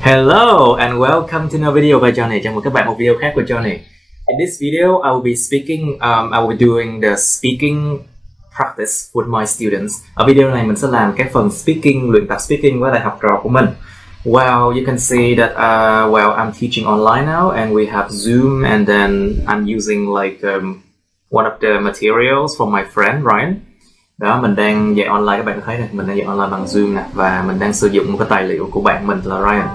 Hello and welcome to another video by Johnny. Chào mừng các bạn một video khác của Johnny. In this video, I will be speaking. I will be doing the speaking practice with my students. Ở video này mình sẽ làm cái phần speaking, luyện tập speaking với lại học trò của mình. Well, you can see that I'm teaching online now, and we have Zoom, and then I'm using like one of the materials from my friend Ryan. Đó, mình đang dạy online, các bạn thấy này, mình đang dạy online bằng Zoom nè, và mình đang sử dụng một cái tài liệu của bạn mình là Ryan.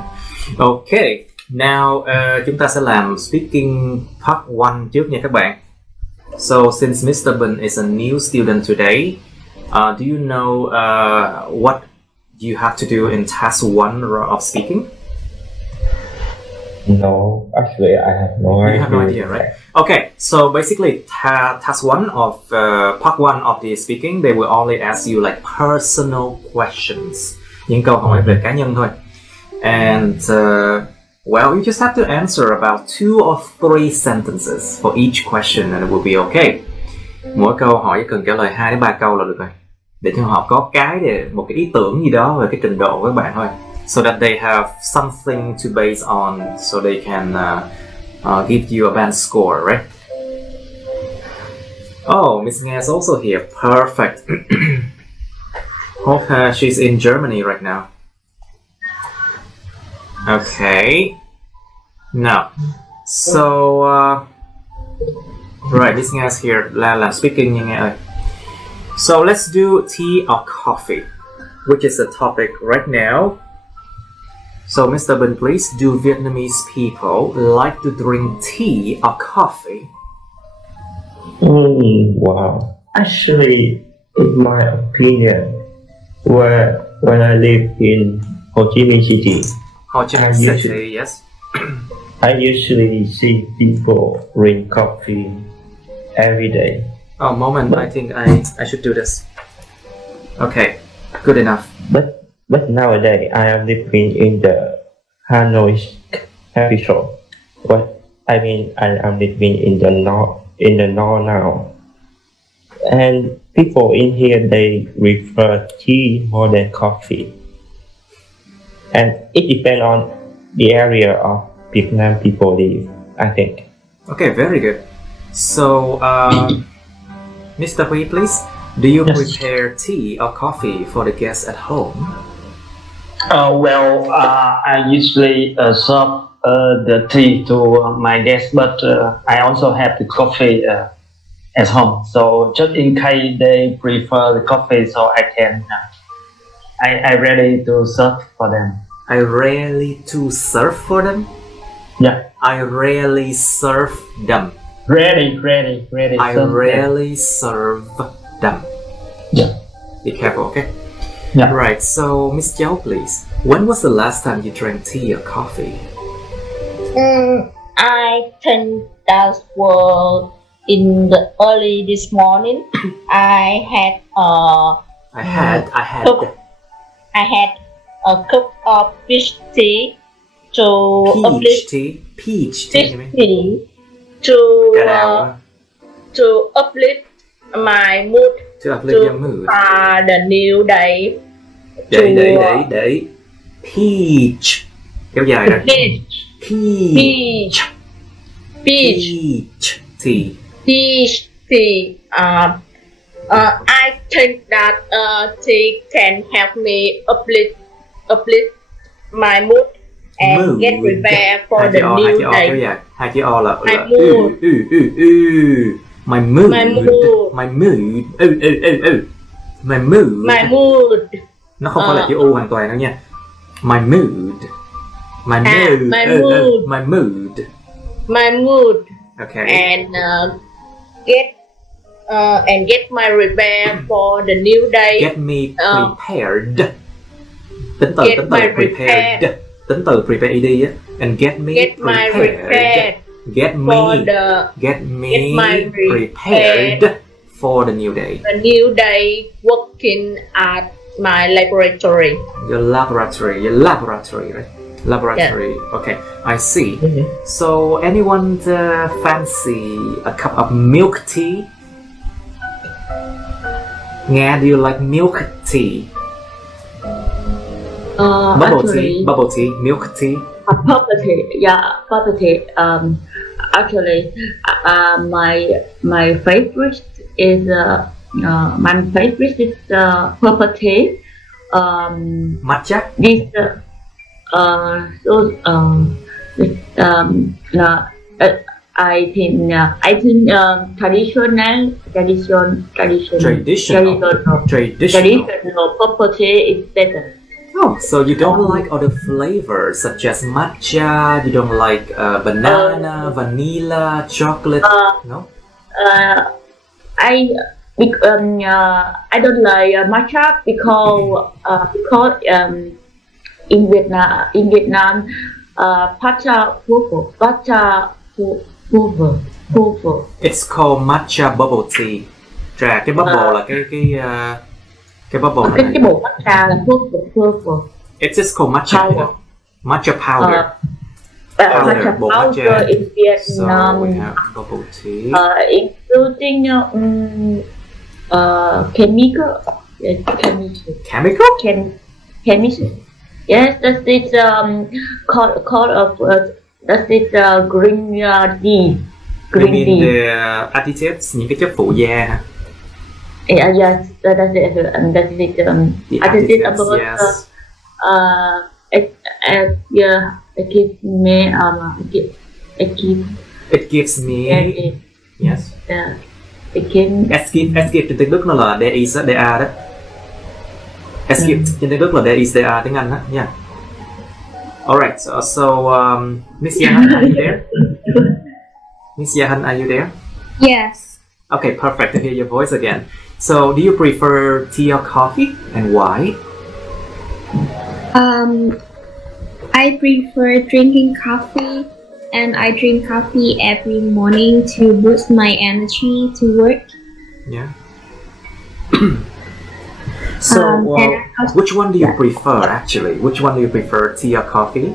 Okay, now chúng ta sẽ làm speaking part 1 trước nha các bạn. So since Mr. Bin is a new student today, do you know what you have to do in task 1 of speaking? No, actually I have no idea. You have no idea, right? Okay, so basically task 1 of part 1 of the speaking, they will only ask you like personal questions, những câu hỏi về cá nhân thôi. And well, you just have to answer about 2 or 3 sentences for each question and it will be okay. Mỗi câu hỏi chỉ cần trả lời 2 đến 3 câu là được rồi, để cho họ có một cái ý tưởng gì đó về cái trình độ của các bạn thôi, so that they have something to base on, so they can give you a band score, right? Oh, Miss Nga is also here. Perfect. Hope she's in Germany right now. Okay. Now, so right, Miss Nga is here. Làm speaking nha Nga ơi. So let's do tea or coffee, which is the topic right now. So Mr. Bin, please, do Vietnamese people like to drink tea or coffee? Wow. Actually, in my opinion, when I live in Ho Chi Minh City, Yes. I usually see people drink coffee every day. Oh, moment, I think I should do this. Okay, good enough. But nowadays I am living in the Hanoi capital. I am living in the north now. And people in here, they prefer tea more than coffee. And it depends on the area of Vietnam people live, I think. Okay, very good. So, Mr. Hui, please, do you prepare tea or coffee for the guests at home? I usually serve the tea to my guests, but I also have the coffee at home. So just in case they prefer the coffee, so I ready to serve for them. I rarely to serve for them? Yeah. I rarely serve them. Ready. I rarely serve them. Yeah. Be careful, okay? Yeah. Right, so Miss Jiao, please. When was the last time you drank tea or coffee? I think that was in the early this morning. I had a cup of peach tea to uplift my mood. To uplift your mood. The new day. Để peach. Kéo dài rồi. Peach tea. I think that tea can help me uplift my mood and get prepared for the new day. Hai chữ O là my mood. My mood. Nó không phải là chữ U hoàn toàn đâu nha. My mood. My mood. Okay. And get my prepare for the new day. Get me prepared. Tính từ prepare ed á. And get me prepared. Get me prepared for the new day. The new day working at my laboratory. Your laboratory, right? Laboratory. Yeah. Okay, I see. So, anyone fancy a cup of milk tea? Nga, do you like milk tea? Bubble tea, milk tea. Property, yeah, property. Actually, my favorite is property. Matcha. This I think traditional property is better. Oh, so you don't like other flavors such as matcha? You don't like banana, vanilla, chocolate? No. I don't like matcha because in Vietnam matcha pulver. It's called matcha bubble tea. Trà, cái bubble là cái bubble này. Cái bột matcha là pulver. It's just called matcha, you know? Matcha powder. Matcha powder in Vietnam. So we have bubble tea. Including chemical. Yes, that is that is green tea. Green tea. The additives, những cái chất phụ gia hả? Yeah, yes, that's it. That is it. Additive about yes. It gives me yes. Escape trên tiếng Đức nó là there is, there are đó. Escape trên tiếng Đức là there is, there are tiếng Anh đó nha. Alright, so Miss Yahan, are you there? Miss Yahan, are you there? Yes. Okay, perfect to hear your voice again. So, do you prefer tea or coffee, and why? I prefer drinking coffee, and I drink coffee every morning to boost my energy to work. Yeah. So, which one do you prefer actually? Which one do you prefer, tea or coffee?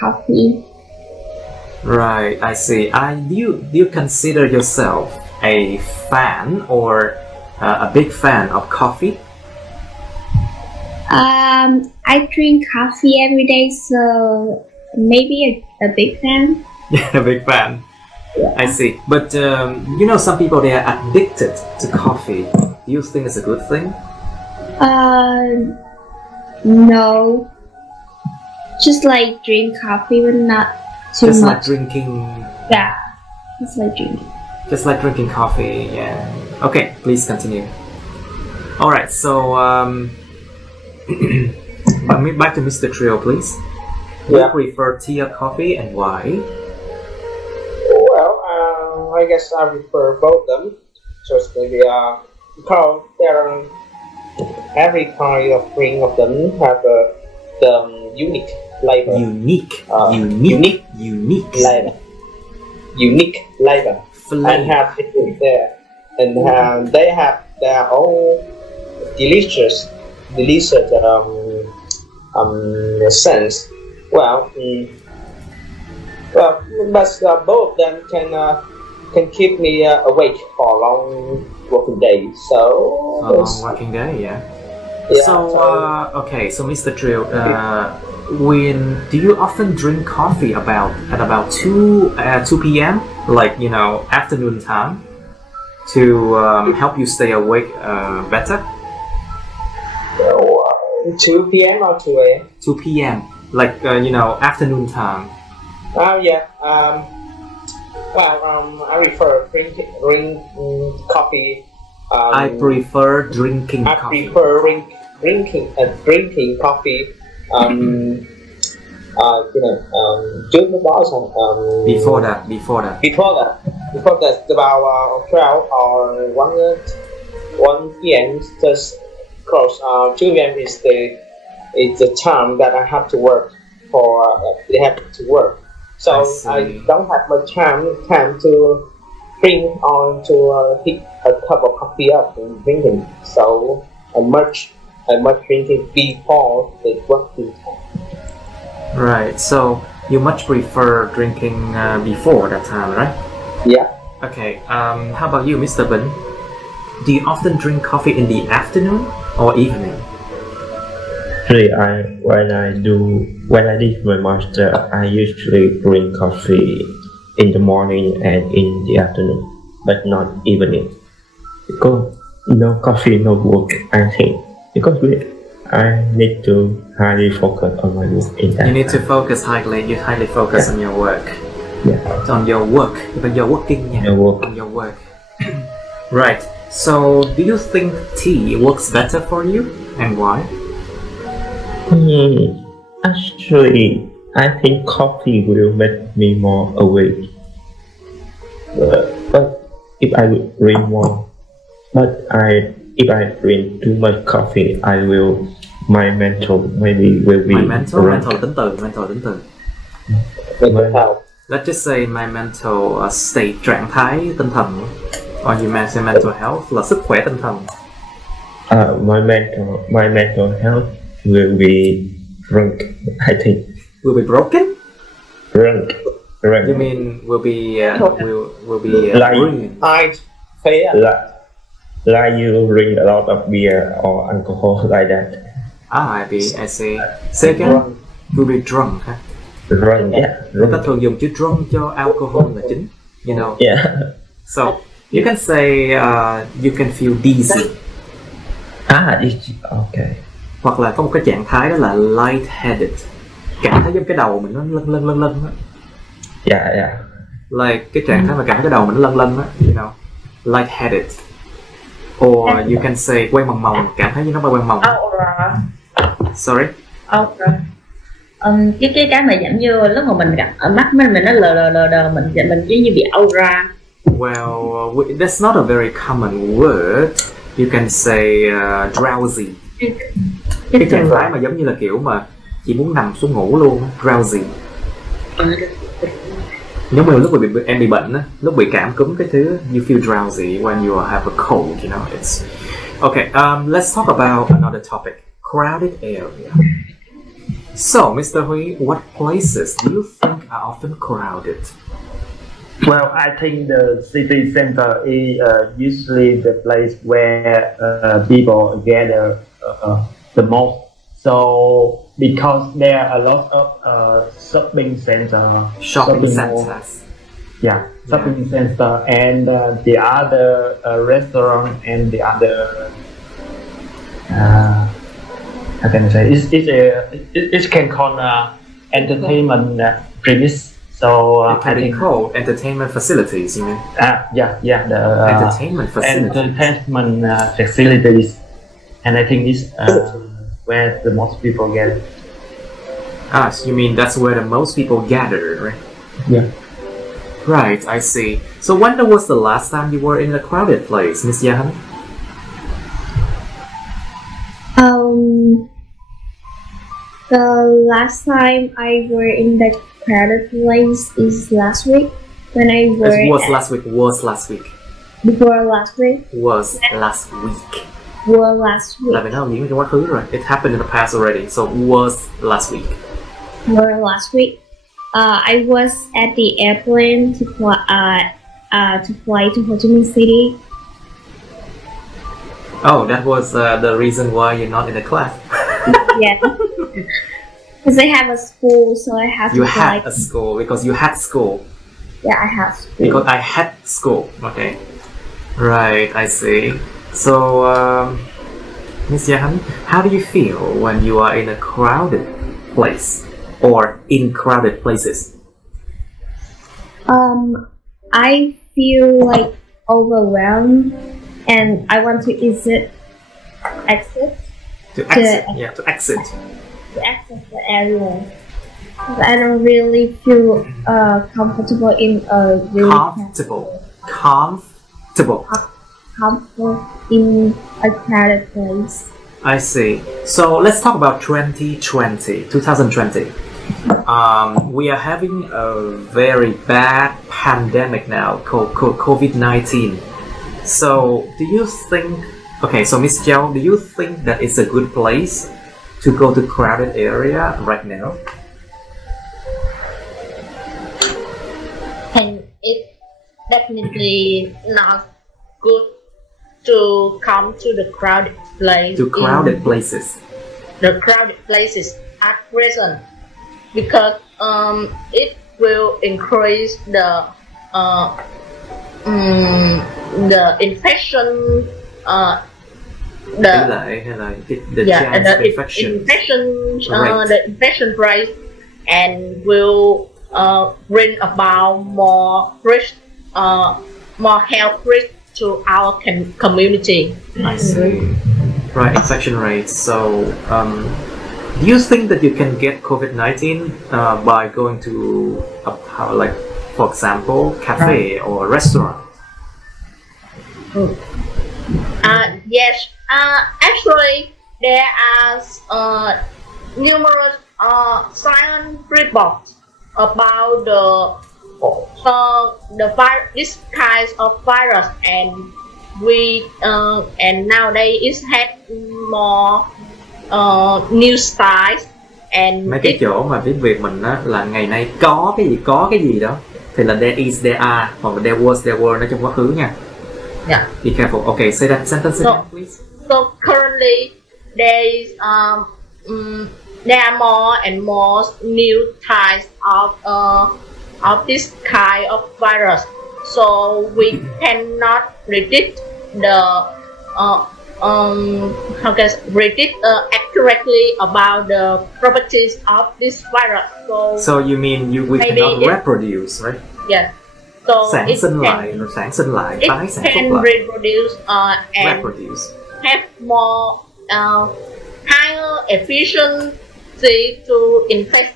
Coffee. Right, I see. Do you consider yourself a fan or a big fan of coffee? I drink coffee every day, so maybe a big fan. Yeah, a big fan. Yeah. I see. But you know, some people, they are addicted to coffee. Do you think it's a good thing? No. Just like drink coffee, but not too just much. Like drinking. Yeah, just like drinking. Just like drinking coffee. Yeah. Okay, please continue. All right. So back to Mr. Trio, please. Do you prefer tea or coffee, and why? Well, I guess I prefer both of them. Just maybe because there are every kind of drink of them have the unique flavor. Unique flavor. And have different there, and they have their own delicious sense. Well, but both of them can keep me awake for a long working day. So a long working day, yeah. So okay, so Mr. Trill, when do you often drink coffee at about 2 p.m. like, you know, afternoon time to help you stay awake better? 2 p.m. or 2 a.m. 2 p.m. like you know, afternoon time. Yeah. I prefer drinking coffee. I prefer drinking coffee. I prefer drinking coffee. You know, trước đó xong. Before that. About 12 or 1 p.m. just close. 2 p.m. is the time that I have to work for. They have to work, so I don't have much time to drink or to pick a cup of coffee up and drinking. So I much drinking before the working time. Right. So you much prefer drinking before that time, right? Yeah. Okay. How about you, Mr. Ben? Do you often drink coffee in the afternoon or evening? Actually, when I did my master, I usually drink coffee in the morning and in the afternoon, but not evening. Because no coffee, no work, I think. Because I need to highly focus on my work in that. You need to focus highly. You highly focus on your work. Yeah. On your work. When you're working, yeah. Your work. On your work. Right. So, do you think tea works better for you, and why? Actually, I think coffee will make me more awake. But if I drink more, if I drink too much coffee, my mental maybe will be. My mental tính từ. Let's just say my mental state, trạng thái tinh thần, or you mention mental health là sức khỏe tinh thần. My mental health will be drunk, I think. Will be broken? Drunk. You mean will be like ruined? Like you drink a lot of beer or alcohol like that. I see. Say again. Will be drunk, huh? Drunk, yeah. Người ta thường dùng chữ drunk cho alcohol là chính. You know. Yeah. So you can say you can feel dizzy. Okay. Hoặc là có một cái trạng thái đó là light-headed. Cảm thấy giống cái đầu mình nó lân á. Yeah. Like cái trạng thái mà cảm thấy cái đầu mình nó lân á, you know, light-headed. Or you can say quay mòng mòng, cảm thấy như nó quay mòng. Sorry. Cái mà giống như lúc mà mình gặp ở mắt mình nó lờ mình giống như bị aura. Well, that's not a very common word. You can say drowsy. Cái trạng thái mà giống như là kiểu mà chỉ muốn nằm xuống ngủ luôn, drowsy. Giống như lúc em bị bệnh á, lúc bị cảm cúm cái thứ, you feel drowsy when you have a cold, you know. It's okay. Let's talk about another topic: crowded area. So, Mr. Hui, what places do you think are often crowded? Well, I think the city center is usually the place where people gather the most. So, because there are a lot of shopping center, Shopping mall, centers. shopping center, and the other restaurant and the other. How can I say? It can call entertainment premise. So It can be called entertainment facilities, you mean? The Entertainment facilities. entertainment facilities, and I think this where the most people gather. So you mean that's where the most people gather, right? Yeah. Right, I see. So when was the last time you were in a crowded place, Miss Yahan? The last time I were in the crowded place is last week when I were. Was last week. Before last week. Was last week. Were last week. Là phải nói những cái quá khứ rồi. It happened in the past already. So was last week. Were last week. I was at the airplane to fly to Ho Chi Minh City. Oh, that was the reason why you're not in the class. Yeah. Because I have a school, so I have You to fly. had a school because you had school. Yeah, I have school. Because I had school. Okay. Right, I see. So, Miss Yahan, how do you feel when you are in a crowded place or in crowded places? I feel like overwhelmed, and I want to exit. To exit The area. But I don't really feel comfortable in a really comfortable in a crowded place. I see. So let's talk about 2020. We are having a very bad pandemic now called COVID-19. So do you think, okay, so Miss Jiao, do you think that it's a good place to go to crowded area right now? And it's definitely not good to come to the crowded place. To crowded places. The crowded places at present, because it will increase the infection, the chance of infection. The infection rate, and will bring about more risk, more health risk to our community. I see. Right, infection rates. So, do you think that you can get COVID-19 by going to like, for example, cafe or restaurant? Yes. Actually, there are numerous science reports about this kind of virus, and and nowadays it had more new styles, and mấy cái chỗ mà viết Việt mình á là ngày nay có cái gì đó thì là there is, there are, hoặc là there was, there were nói trong quá khứ nha. Yeah. Be careful. Okay, say that sentence again, please. So currently there are more and more new types of this kind of virus. So we cannot predict accurately about the properties of this virus. So you mean we cannot reproduce, right? Yeah. So sản sinh lại, tái sản xuất lại. Reproduce and have more higher efficiency to infect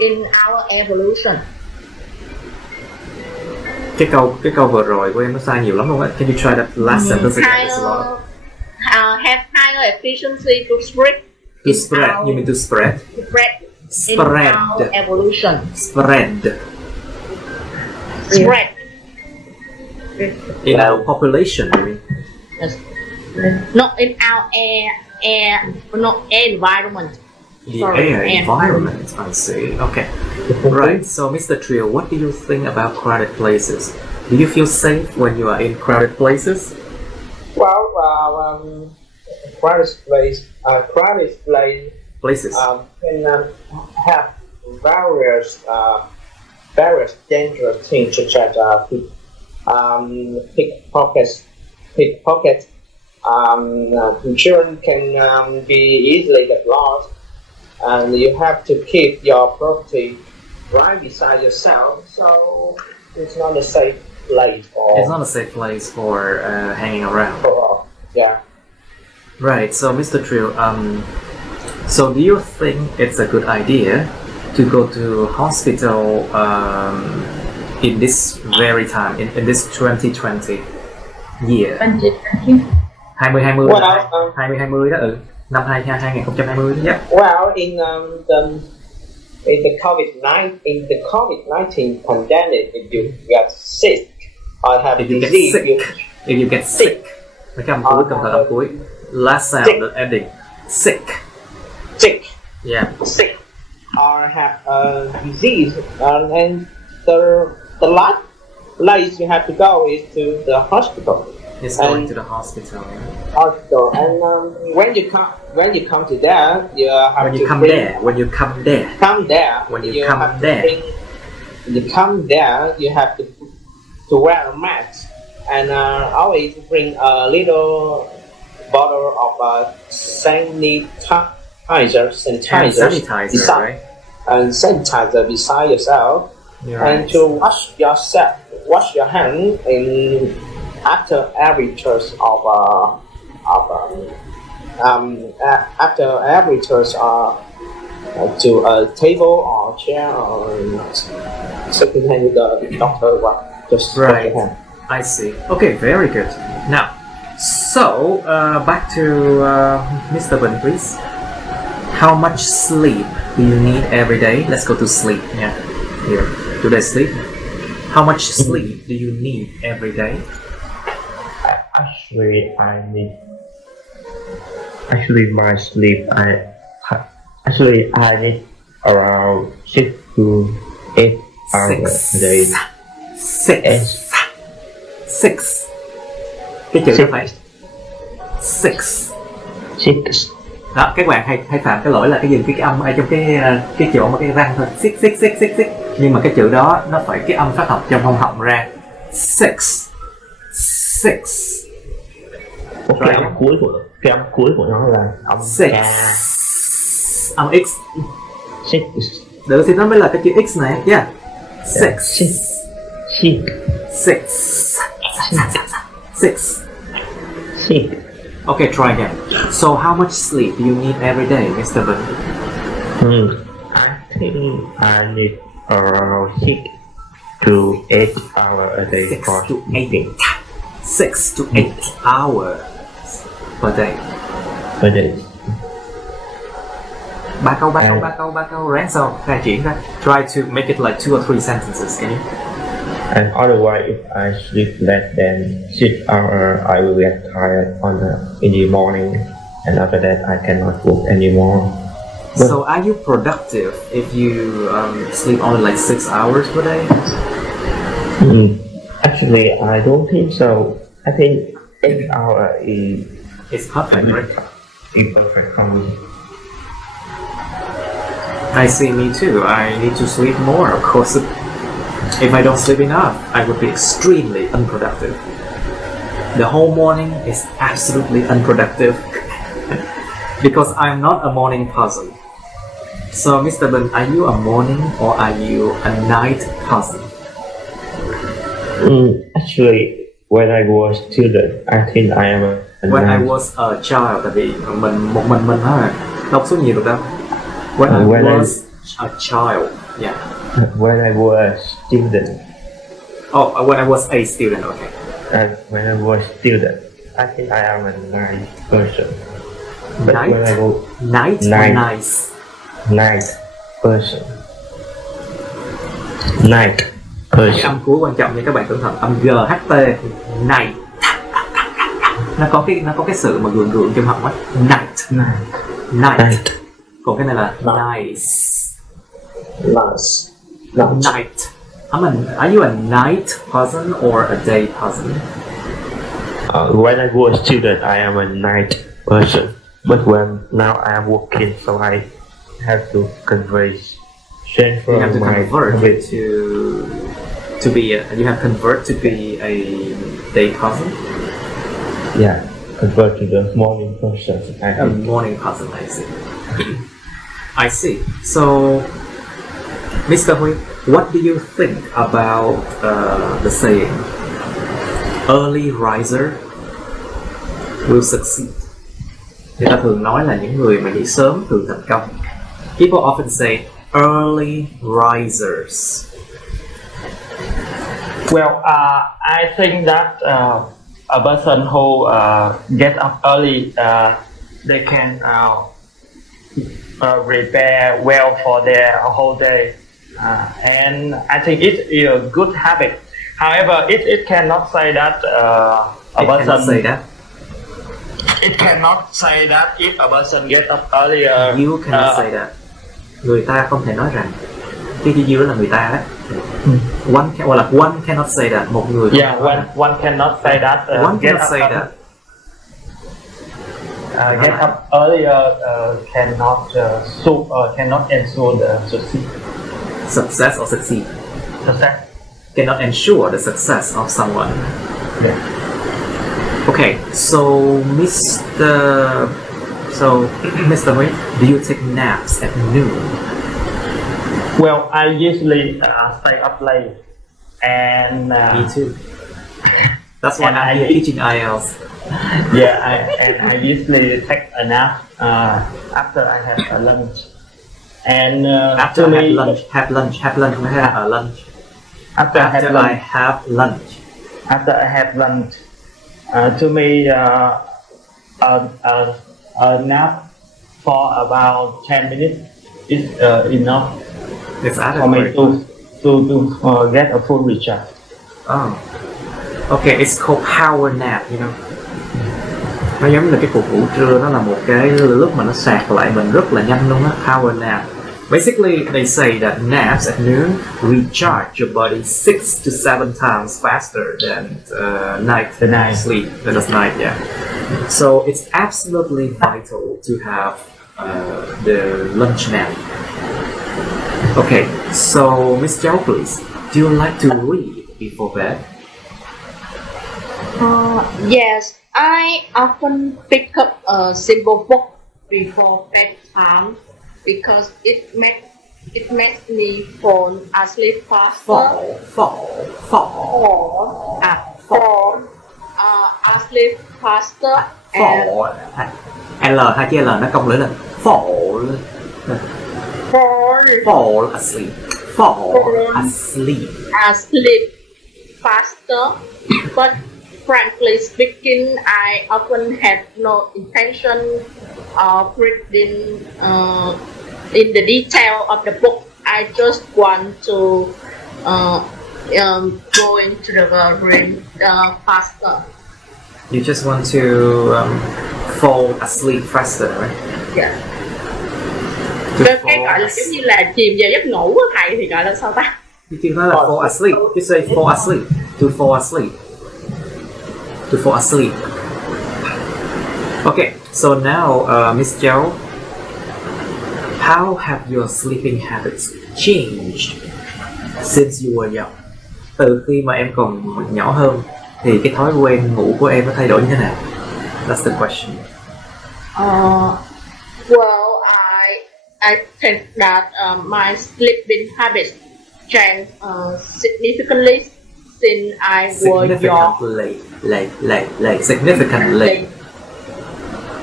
in our evolution. Cái câu vừa rồi của em nó sai nhiều lắm luôn á. Can you try that last sentence again? Have higher efficiency to spread. To spread. You mean to spread? In our evolution. Spread. In our population, you mean? Yes. Not in our environment. The air environment, I see. Okay. Right, so Mr. Trio, what do you think about crowded places? Do you feel safe when you are in crowded places? Well, crowded places can have various dangerous things such as pickpockets. Children can be easily get lost, and you have to keep your property right beside yourself. So it's not a safe place. It's not a safe place for hanging around. Yeah. Right. So, Mr. Trio, so do you think it's a good idea to go to hospital in this very time, in this 2020 year? 2020 đó, năm 2020 đó. Yep. Well, in the COVID-19 pandemic, if you get sick or have disease, if you get sick, mấy cái âm cuối, last sound, the ending, sick. Yeah. Sick or have a disease, and the last place you have to go is to the hospital. It's going to the hospital. And when you come to there, you have when you come there, you have to wear a mask, and always bring a little bottle of sanitizer, right? And sanitizer beside yourself, and to wash your hand after every choice to a table or chair or second hand with the doctor. Just right. I see. Okay, very good. Now, so back to Mr. Ben, please. How much sleep do you need every day? Let's go to sleep. Yeah, here. Do they sleep? How much sleep do you need every day? Actually, my sleep, I need around 6 to 8 hours a day. Six. Cái chữ nó phải Six. Six. Đó, các bạn hay phạm cái lỗi là cái dừng cái âm ở trong cái chỗ mà cái răng thôi. Six. Nhưng mà cái chữ đó nó phải cái âm phát học trong hông họng ra. Six. Cái âm cuối của nó là âm Six. K. Âm X. Six. Được thì nó mới là cái chữ X này. Yeah. Six. Okay, try again. So how much sleep do you need every day, Mr. Vinh? I think I need around 6 to 8 hours a day for sleeping. 6 to 8 hours per day. Ba câu ráng sau khai triển ra. Try to make it like 2 or 3 sentences, can you? And otherwise, if I sleep less than 6 hours, I will get tired in the morning, and after that, I cannot work anymore. But so, are you productive if you sleep only like 6 hours per day? Actually, I don't think so. I think 8 hours It's perfect, right? It's perfect for me. I see, me too. I need to sleep more, of course. If I don't sleep enough, I would be extremely unproductive. The whole morning is absolutely unproductive because I'm not a morning person. So, Mr. Ben, are you a morning or are you a night person? Actually, when I was a student, I think I am a When night. I was a child, tại vì một mình thôi, đọc số nhiều được đâu. When I was a child, yeah. When I was a student. Oh, when I was a student, okay. When I was a student, I think I am a night person. But Night? when I was Night or nice? night person. Night Cái person. âm cuối quan trọng nha các bạn, cẩn thận âm GHT. Night. Nó có cái sự mà gượng trong họng á. Night. Night. Còn cái này là nice. Night. Are you a night person or a day person? When I was a student, I am a night person. But now I am working, so I have to change You have to my convert habit. to be you have convert to be a day person. Yeah, convert to the morning person. A morning person, I see. I see. So, Mr. Huy, what do you think about the saying, early riser will succeed? Người ta thường nói là những người mà dậy sớm thường thành công. People often say early risers. Well, I think that a person who get up early, they can prepare well for their whole day, and I think it is a good habit. However, it cannot say that a person. It cannot say that if a person get up earlier. You cannot say that. Người ta không thể nói rằng. Cái chữ đó là người ta đấy. One cannot say that. Một người. Yeah, one cannot say that. One cannot say that. Get up earlier cannot ensure the Success or succeed. success. Cannot ensure the success of someone. Yeah. Okay, so Mr. Huy, do you take naps at noon? Well, I usually stay up late, and Me too. That's why and I'm here teaching Ielts. yeah, I usually take a nap after I have a lunch. And After to I me, have lunch, không phải have lunch. after I have lunch, After I have lunch. to me, a nap for about 10 minutes is enough It's for me adequate. to get a full recharge. Oh. Okay, it's called power nap, you know. Nó giống như là cái cuộc ngủ trưa, nó là một cái lúc mà nó sạc lại mình rất là nhanh luôn á. Power nap. Basically, they say that naps at noon recharge your body 6 to 7 times faster than night sleep. Than night, yeah. So it's absolutely vital to have the lunch nap. Okay, so Miss Zhao, please, do you like to read before bed? Yes, I often pick up a simple book before bedtime because it makes me fall asleep faster. Fall asleep faster. L hai chữ L nó cong lưỡi lên. Fall asleep. Fall asleep. Asleep faster, but frankly speaking, I often have no intention of reading in the detail of the book. I just want to go into the brain faster. You just want to fall asleep faster, right? Yeah. To Cái fall gọi là giống như là chìm vào giấc ngủ á thầy, thì gọi là sao ta? You can nói là fall asleep. You say fall asleep. To fall asleep. To fall asleep. Okay, so now, Miss Zhao, how have your sleeping habits changed since you were young? Từ khi mà em còn nhỏ hơn thì cái thói quen ngủ của em nó thay đổi như thế nào? That's the question. Well, I think that my sleeping habits changed significantly since I was young.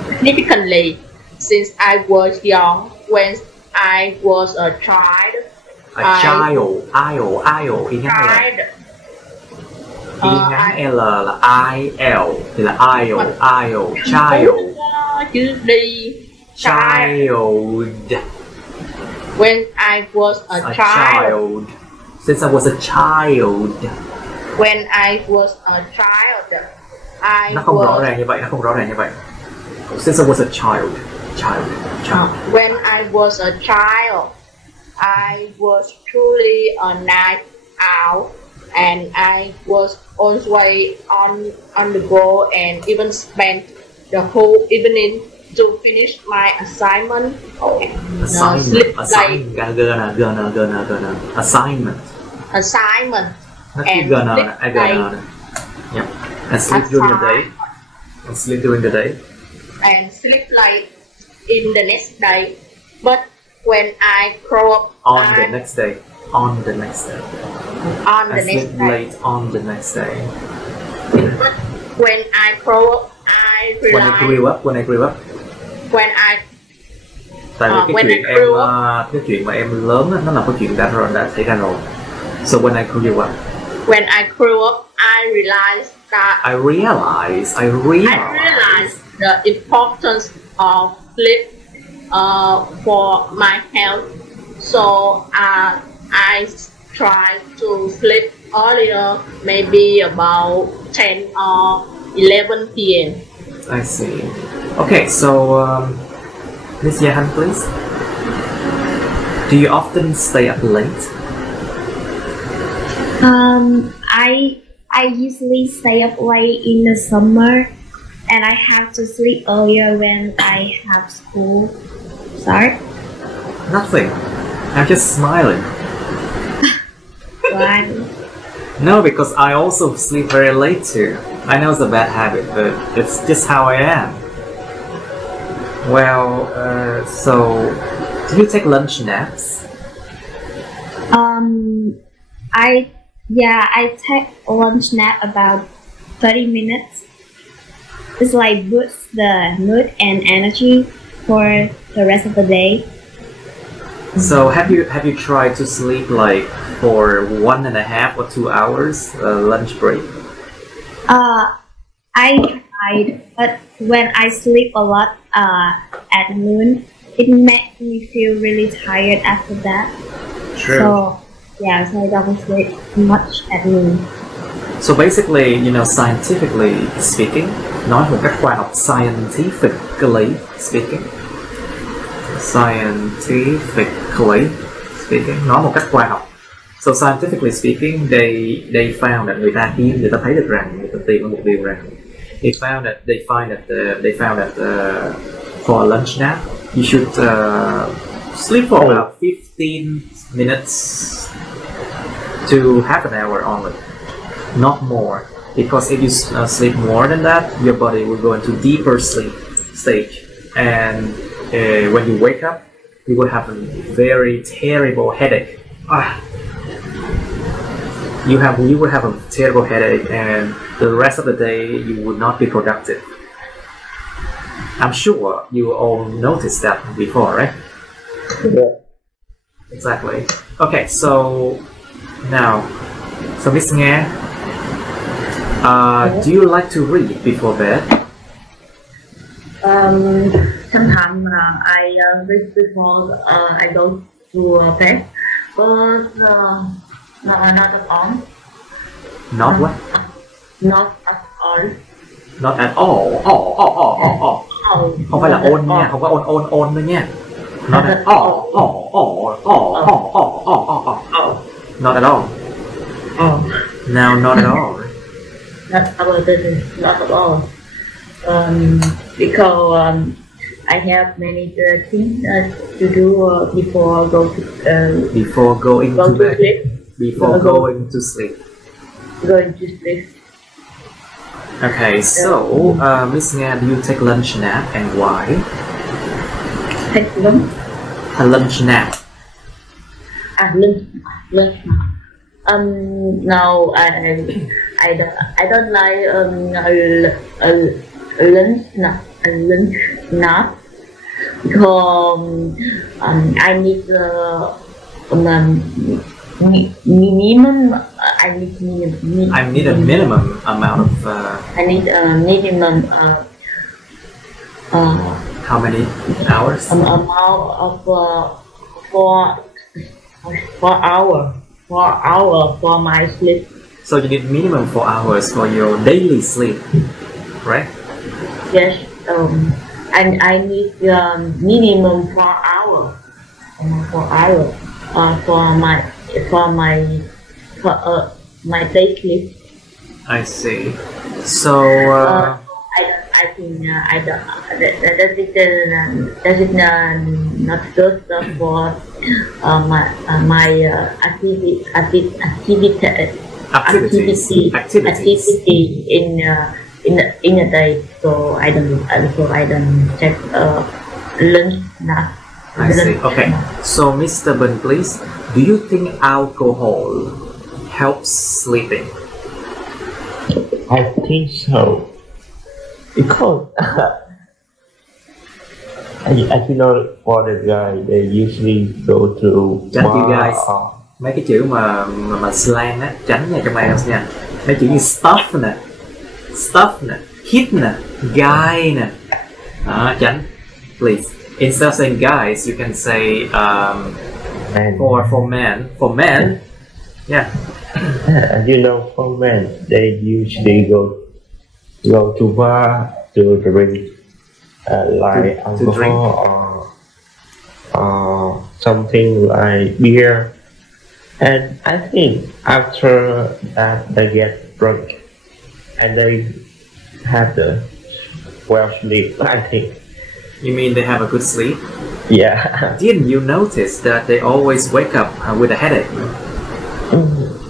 Significantly since I was young. When I was a child. Child. Y ngắn L là I-L thì là I-O, child. Chữ đi. Child. When I was a child. Since I was a child. When I was a child. Nó không rõ ràng như vậy, Since I was a child. When I was a child, I was truly a night owl, and I was always on the go and even spent the whole evening to finish my assignment. Assignment. Yep. And sleep during the day. And sleep during the day. And sleep late in the next day. But when I grow up, on the next day. Sleep late on the next day. But when I grow up, I realized. When I grew up. Tại vì cái chuyện mà em lớn á, nó là cái chuyện đã xảy ra rồi. So when I grew up. When I grew up, I realized that. I realized the importance of sleep for my health. So I try to sleep earlier, maybe about 10 or 11 p.m. I see. Okay, so Miss Yahan, please. Do you often stay up late? I usually stay up late in the summer, and I have to sleep earlier when I have school. Sorry? Nothing. I'm just smiling. Why? No, because I also sleep very late too. I know it's a bad habit, but it's just how I am. Well, so do you take lunch naps? I take a lunch nap about 30 minutes. It's like boosts the mood and energy for the rest of the day. So have you tried to sleep like for 1.5 or 2 hours lunch break? I tried, but when I sleep a lot at noon, it makes me feel really tired after that. True. So I don't sleep much at noon. So basically, scientifically speaking, nói một cách khoa học, scientifically speaking, nói một cách khoa học. So scientifically speaking, they found that người ta thấy được rằng, người ta tìm ra một điều rằng they found that for a lunch nap, you should sleep for about 15 minutes to half an hour only, not more. Because if you sleep more than that, your body will go into deeper sleep stage, and when you wake up, you will have a very terrible headache. You will have a terrible headache, and the rest of the day you will not be productive. I'm sure you all noticed that before, right? Yeah. Exactly. Okay, so now, so Miss Nghe, do you like to read before bed? Sometimes I read before I go to bed, but not at all. Not what? Not at all. Not at all. Không phải là ôn nha, không có ôn nữa nha. Not at all. Not at all. Now, not at all. Not at all. Because I have many things to do before going to bed. Before going to sleep. Going to sleep. Okay, so Miss Nga, do you take lunch nap and why? Take lunch? A lunch nap. Lunch nap. No, I don't like a lunch nap because I need minimum. I need a minimum amount of. I need a minimum. How many hours? Amount of 4 hours. 4 hours for my sleep. So you need minimum 4 hours for your daily sleep, right? Yes. And I need minimum 4 hours. 4 hours. For my day sleep. I see. So I think that is not good for my activity in a day. So I don't take lunch nap. I see. Okay. So Mr. Ben, please, do you think alcohol helps sleeping? I think so. Because as you know, for the guy, they usually go to Tránh you guys. Mấy cái chữ mà slang á, tránh nha trong IELTS nha. Mấy chữ như stuff nè, hit nè, guy nè. Tránh, please. Instead of saying guys, you can say for men. Yeah. You know, for men, they usually go to bar to drink like alcohol or something like beer, and I think after that they get drunk and they have the well sleep. I think. You mean they have a good sleep? Yeah. Didn't you notice that they always wake up with a headache?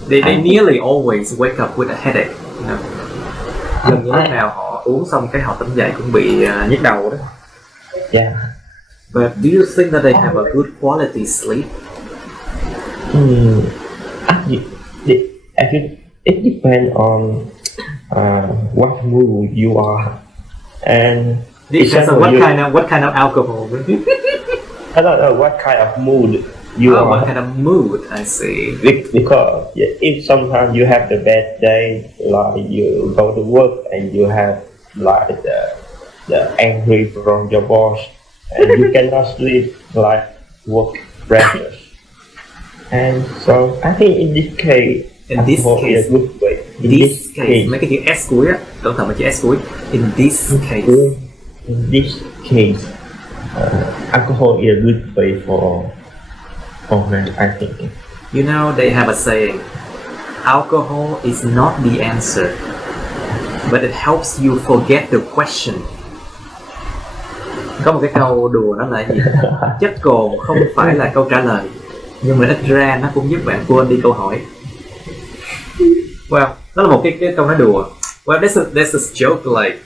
They nearly always wake up with a headache. You know? Gần như lúc nào họ uống xong cái họ tỉnh dậy cũng bị nhức đầu đó. Yeah. But do you think that they have a good quality sleep? It depends on what mood you are, and depends on what kind of alcohol. I don't know what kind of mood you are. What kind of mood? I see. Because if sometimes you have the bad day, like you go to work and you have like the angry from your boss, and you cannot sleep, like work pressure. And so I think in this case, mấy cái chữ S cuối á, cẩn thận mấy chữ S cuối. In this case, alcohol is a good way for men, I think. You know, they have a saying, alcohol is not the answer. but it helps you forget the question. Có một cái câu đùa đó là gì? Chất cồn không phải là câu trả lời, nhưng mà ít ra nó cũng giúp bạn quên đi câu hỏi. Well, đó là một cái câu nói đùa. Well, there's this joke like,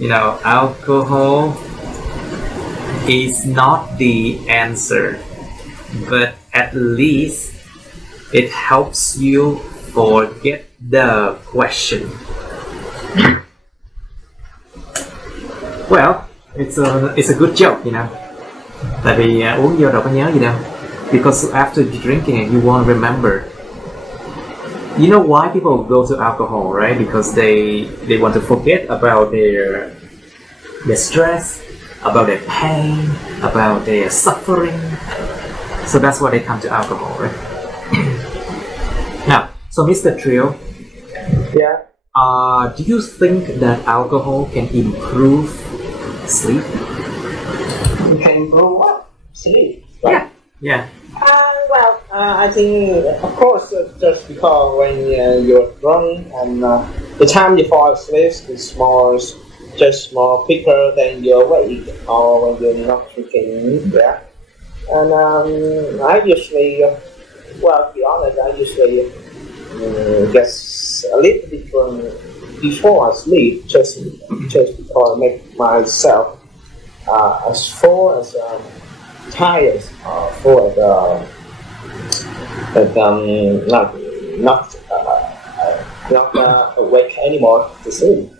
you know, alcohol is not the answer, but at least it helps you forget the question. Well, it's a good joke, you know. Tại vì uống vô đâu có nhớ gì đâu. Because after drinking it, you won't remember. You know why people go to alcohol, right? Because they want to forget about their stress, about their pain, about their suffering. So that's why they come to alcohol, right? Now, so Mr. Trio, Yeah. do you think that alcohol can improve sleep? You can improve what? Sleep. Yeah. Yeah. I think, of course, just because when you're drunk and the time you fall asleep is just more quicker than you're awake or when you're not drinking. Yeah. And I usually, to be honest, I usually get a little bit drunk before I sleep, just because I make myself as full as tired, full as not awake anymore to sleep.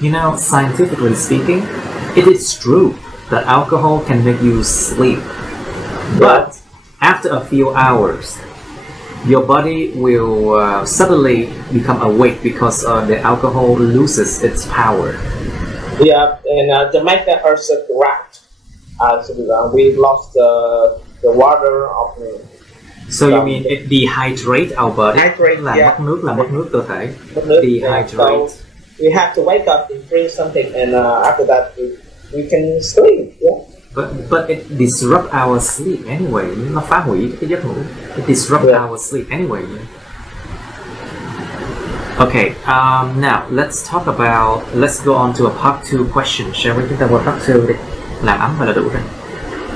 You know, scientifically speaking, it is true that alcohol can make you sleep. But after a few hours, your body will suddenly become awake because the alcohol loses its power. Yeah, and to make that person correct, we lost the water of the. So you mean it dehydrate our body? Hydrate, là yeah. mất nước, là mất nước cơ thể. Mất nước, Dehydrate. So we have to wake up and drink something, and after that we can sleep. Yeah. But it disrupt our sleep anyway. Nó phá hủy cái giấc ngủ. It disrupt our sleep anyway. Okay. Now let's go on to a part 2 question. Shall we? Chúng ta qua part 2 đi. Làm ấm và là đủ rồi.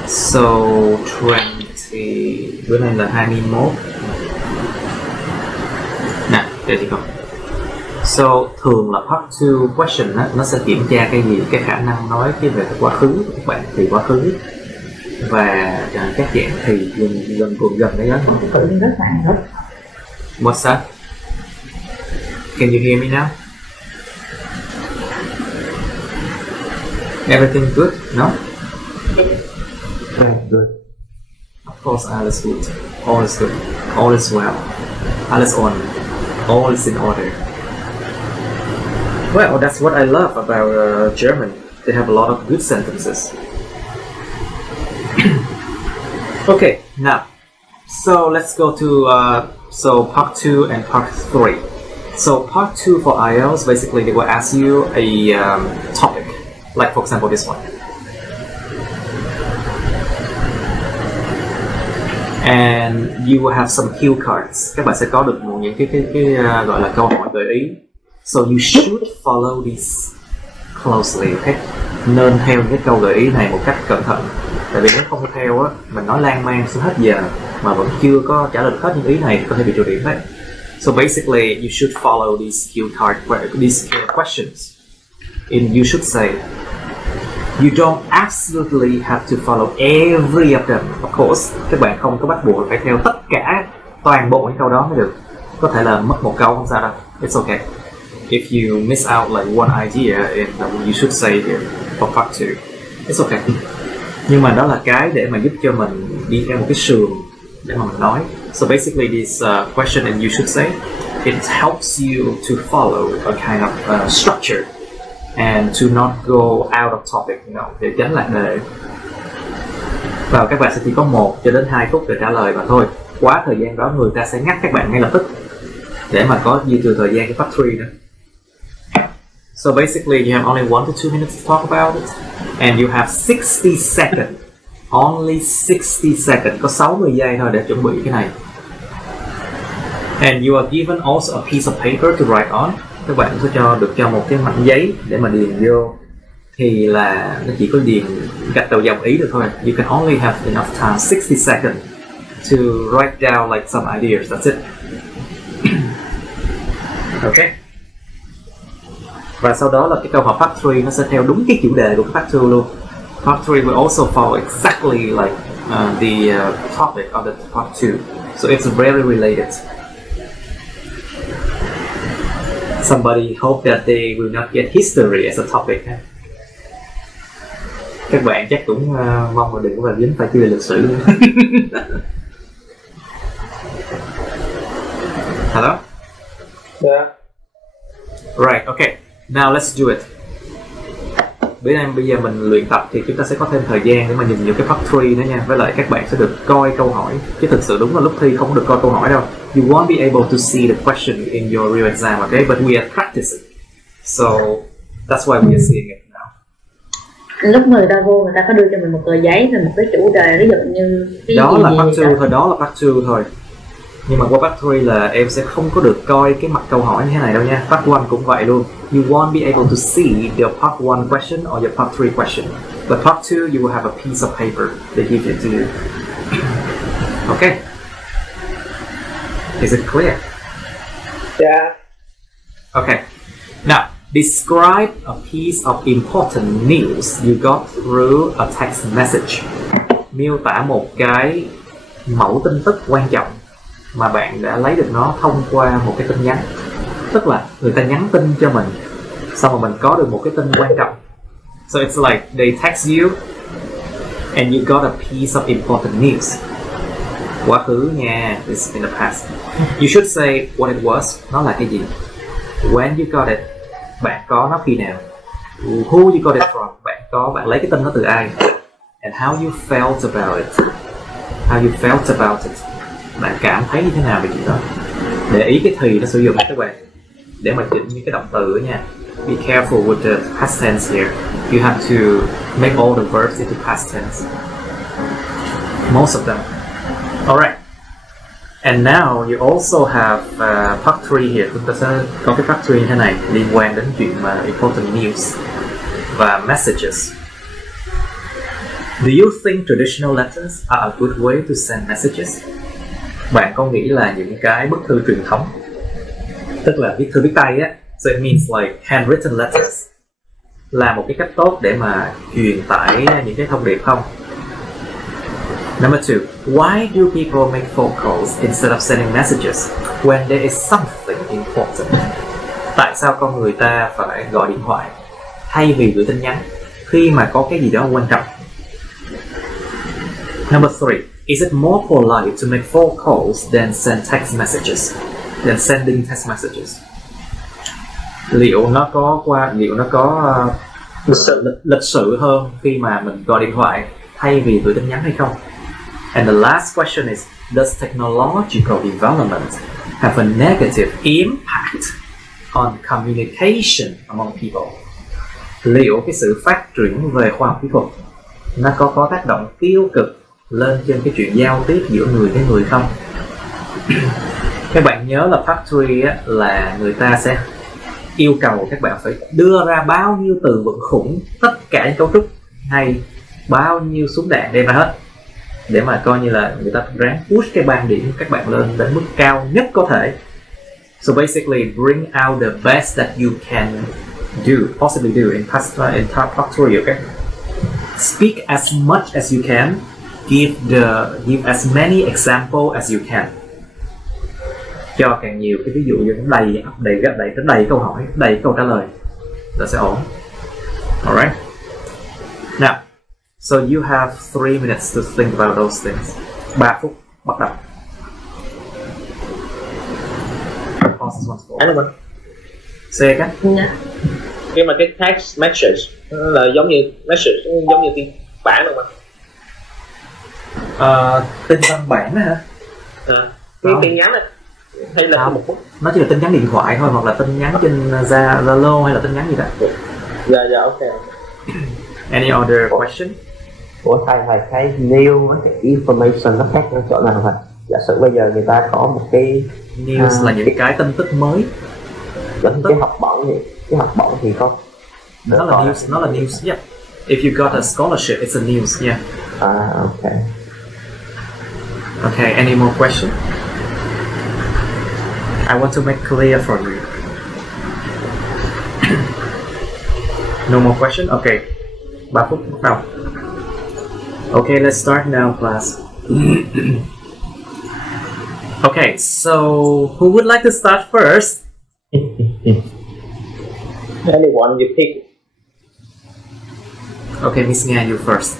So 20. Bữa nay là 21. Nè, để thì coi. So thường là part 2 question á, nó sẽ kiểm tra cái gì, cái khả năng nói cái về quá khứ của các bạn, thì quá khứ và các dạng thì gần đấy đó. What's that? Can you hear me now? Everything good? No? Good. Of course, all is good. All is good. All is well. All is on. All is in order. Well, that's what I love about German. They have a lot of good sentences. Okay, now, so let's go to part 2 and part 3. So part 2 for IELTS, basically they will ask you a topic, like for example this one. And you will have some cue cards. Các bạn sẽ có được những cái gọi là câu hỏi gợi ý. So you should follow these closely, okay? Nên theo những cái câu gợi ý này một cách cẩn thận. Tại vì nếu không theo á, mình nói lan man suốt hết giờ mà vẫn chưa có trả lời hết những ý này thì có thể bị trừ điểm đấy. So basically, you should follow these questions. And you should say, you don't absolutely have to follow every of them. Of course, các bạn không có bắt buộc phải theo tất cả toàn bộ những câu đó mới được. Có thể là mất một câu không sao đâu. It's okay. If you miss out like one idea, and you should say here for part 2. It's okay. Nhưng mà đó là cái để mà giúp cho mình đi theo một cái sườn để mà mình nói. So basically, this question and you should say, it helps you to follow a kind of structure and to not go out of topic, you know, để tránh lạc đề. Và các bạn sẽ chỉ có 1 cho đến 2 phút để trả lời mà thôi. Quá thời gian đó người ta sẽ ngắt các bạn ngay lập tức để mà có dư thừa thời gian cho part 3 nữa. So basically, you have only 1 to 2 minutes to talk about it, and you have 60 seconds. Only 60 seconds. Có 60 giây thôi để chuẩn bị cái này. And you are given also a piece of paper to write on. các bạn sẽ được cho một cái mảnh giấy để mà điền vô, thì là nó chỉ có điền gạch đầu dòng ý được thôi. You can only have enough time, 60 seconds to write down like some ideas. That's it. Okay. Và sau đó là cái câu hỏi part 3 nó sẽ theo đúng cái chủ đề của part 2 luôn. Part 3 will also follow exactly like the topic of the part 2. So it's very related. Somebody hope that they will not get history as a topic. Các bạn chắc cũng mong là đừng có dính phải chuyên lịch sử luôn. Hello? Yeah. Right, okay. Now let's do it. Bây giờ mình luyện tập thì chúng ta sẽ có thêm thời gian để mà nhìn vào cái part 3 nữa nha. Với lại các bạn sẽ được coi câu hỏi. Chứ thực sự đúng là lúc thi không được coi câu hỏi đâu. You won't be able to see the question in your real exam, okay? But we are practicing. So that's why we are seeing it now. Lúc người ta vô, người ta có đưa cho mình một tờ giấy về một cái chủ đề, ví dụ như cái đó gì là gì part 2 đó. thôi, đó là part 2 thôi. Nhưng mà qua part 3 là em sẽ không có được coi cái mặt câu hỏi như thế này đâu nha. Part 1 cũng vậy luôn. You won't be able to see your part 1 question or your part 3 question. But part 2 you will have a piece of paper they give it to you. Okay. Is it clear? Yeah. Okay. Now, describe a piece of important news you got through a text message. Miêu tả một cái mẫu tin tức quan trọng mà bạn đã lấy được nó thông qua một cái tin nhắn. Tức là người ta nhắn tin cho mình, xong rồi mình có được một cái tin quan trọng. So it's like they text you and you got a piece of important news. Quá khứ nha, it's in the past. You should say what it was, nó là cái gì. When you got it, bạn có nó khi nào. Who you got it from, bạn lấy cái tin nó từ ai. And how you felt about it. How you felt about it. Bạn cảm thấy như thế nào về chuyện đó. Để ý cái thì nó sử dụng các bạn để mà chỉnh những cái động từ nha. Be careful with the past tense here. You have to make all the verbs into past tense. Most of them. Alright. And now you also have part 3 here. Chúng ta sẽ có cái part 3 như thế này liên quan đến chuyện mà important news và messages. Do you think traditional letters are a good way to send messages? Bạn có nghĩ là những cái bức thư truyền thống, tức là viết thư viết tay á, so it means like handwritten letters, là một cái cách tốt để mà truyền tải những cái thông điệp không? Number 2, why do people make phone calls instead of sending messages when there is something important? Tại sao con người ta phải gọi điện thoại thay vì gửi tin nhắn khi mà có cái gì đó quan trọng? Number 3, is it more polite to make phone calls than send text messages? Than sending text messages? Liệu nó có lịch sự hơn khi mà mình gọi điện thoại thay vì gửi tin nhắn hay không? And the last question is, does technological development have a negative impact on communication among people? Liệu cái sự phát triển về khoa học kỹ thuật nó có tác động tiêu cực lên trên cái chuyện giao tiếp giữa người với người không? Các bạn nhớ là part 3 á, là người ta sẽ yêu cầu các bạn phải đưa ra bao nhiêu từ vựng khủng, tất cả những cấu trúc hay bao nhiêu súng đạn đem ra hết, để mà coi như là người ta ráng push cái band điểm các bạn lên đến mức cao nhất có thể. So basically bring out the best that you can possibly do in part 3, okay? Speak as much as you can. Give as many examples as you can. Cho càng nhiều cái ví dụ như đầy câu hỏi, đầy câu trả lời là sẽ ổn. Alright. Now, so you have 3 minutes to think about those things. 3 phút bắt đầu. Anyone? Say again? Khi mà cái text message là giống như tin bản không ạ? Tin văn bản đó hả? Cái tin nhắn này hay là một phút? Nó chỉ là tin nhắn điện thoại thôi, hoặc là tin nhắn trên Zalo hay là tin nhắn gì đó. Dạ, ok. Any other question? Thầy thấy new với cái information nó khác ở chỗ nào vậy? Giả sử bây giờ người ta có một cái news là những cái tin tức mới. cái học bổng thì có Nó là news, yeah. If you got a scholarship, it's a news, yeah. Okay. Okay, any more question? I want to make clear for you. No more question? Okay. 3 phút bắt đầu. Okay, let's start now, class. Okay, so who would like to start first? Anyone you pick. Okay, Miss Nga, you first.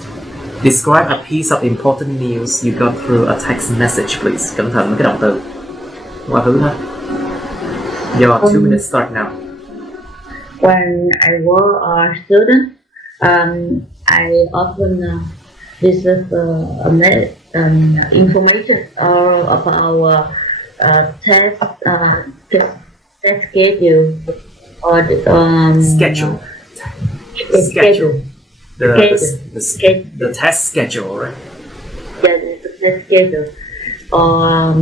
Describe a piece of important news you got through a text message, please. Cẩn thận với cái động từ. Quá khứ ha. Your 2 minutes start now. When I was a student, I often receive information about test schedule or the Schedule. The test schedule, right? Yeah, the test schedule or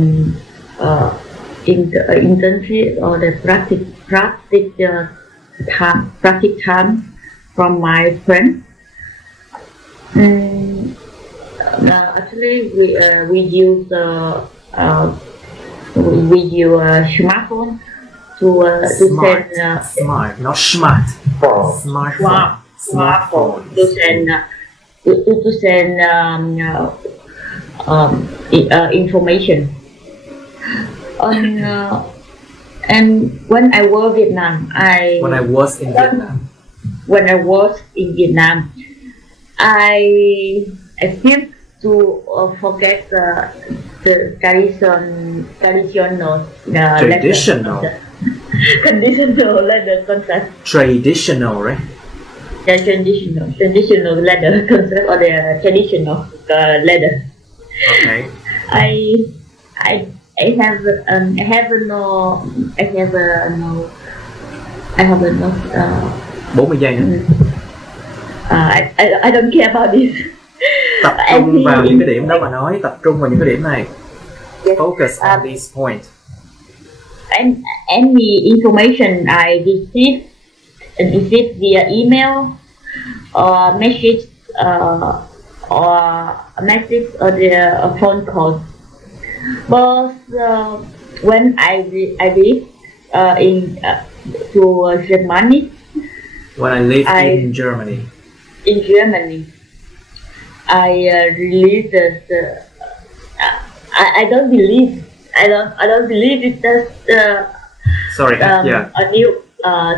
internship or the practice time from my friend. Actually, we use smartphone to Smart. send Smart, not smart. Smartphone. to send information. And when I was in Vietnam, I feel to forget the traditional letter concept. Traditional, right? The traditional letter concept or the traditional letter. Okay. I have no 40 giây nữa. I don't care about this. Tập trung vào những cái điểm đó mà nói, tập trung vào những cái điểm này. Yes. Focus on this point. And any information I receive via email or message or the phone call. But when I live to Germany. When I lived in Germany. In Germany, I released I don't believe it's just sorry, yeah. a new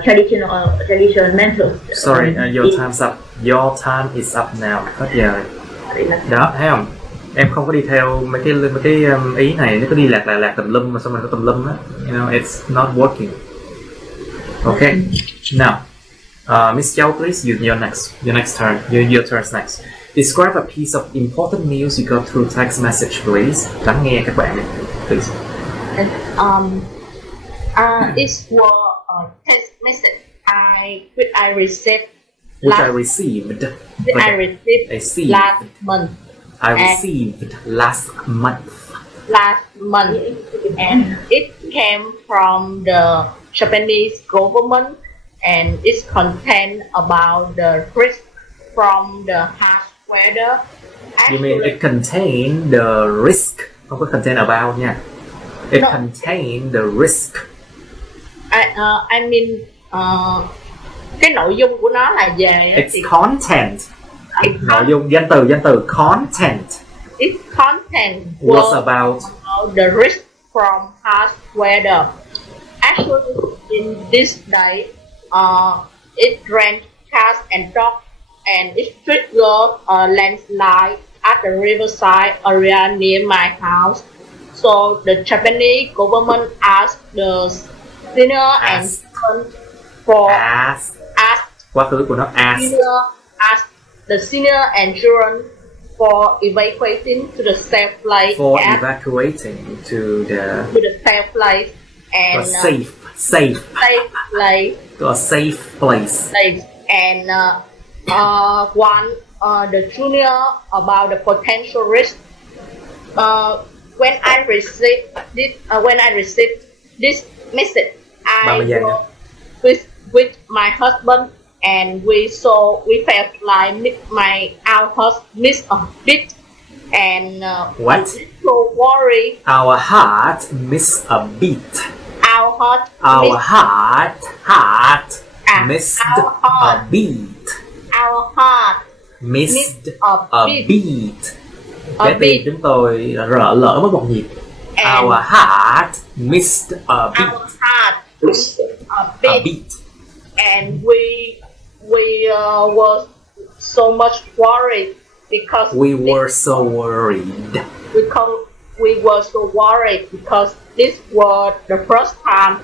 traditional method. Sorry, your time's up. Your time is up now. Hết giờ rồi. Đó, thấy không? Em không có đi theo mấy cái ý này, nó cứ đi lạc tùm lum mà xong rồi nó tùm lum á. You know, it's not working. Okay, now, Miss Châu, please, your next turn. Your turn's next. Describe a piece of important news you got through text message, please. Lắng nghe các bạn, please. It was a text message I received last month. I received last month, and it came from the Japanese government, and it contained about the risk from the harsh weather. You mean it contained the risk? Không có contain about nha. It contained the risk. I mean, cái nội dung của nó là về It's content. Nội dung danh từ content. Its content was about the risk from harsh weather. Actually, in this day, it rained cats and dogs, and it triggered a landslide at the riverside area near my house. So the Japanese government asked the senior and children for quá khứ của nó asked the senior and children for evacuating to the safe place. Evacuating to the safe place and safe place. To a safe place. And one the junior about the potential risk. When I received this message, I with my husband, and we felt like our house missed a bit, and What? so worried. Our heart missed a beat. Our heart missed our heart. a beat. Our heart Missed a a beat. beat. A Cái tim beat. chúng tôi lỡ mất một nhịp. And Our heart missed a beat. Our heart a A beat. beat. And we were so much worried because We were so worried. because this was the first time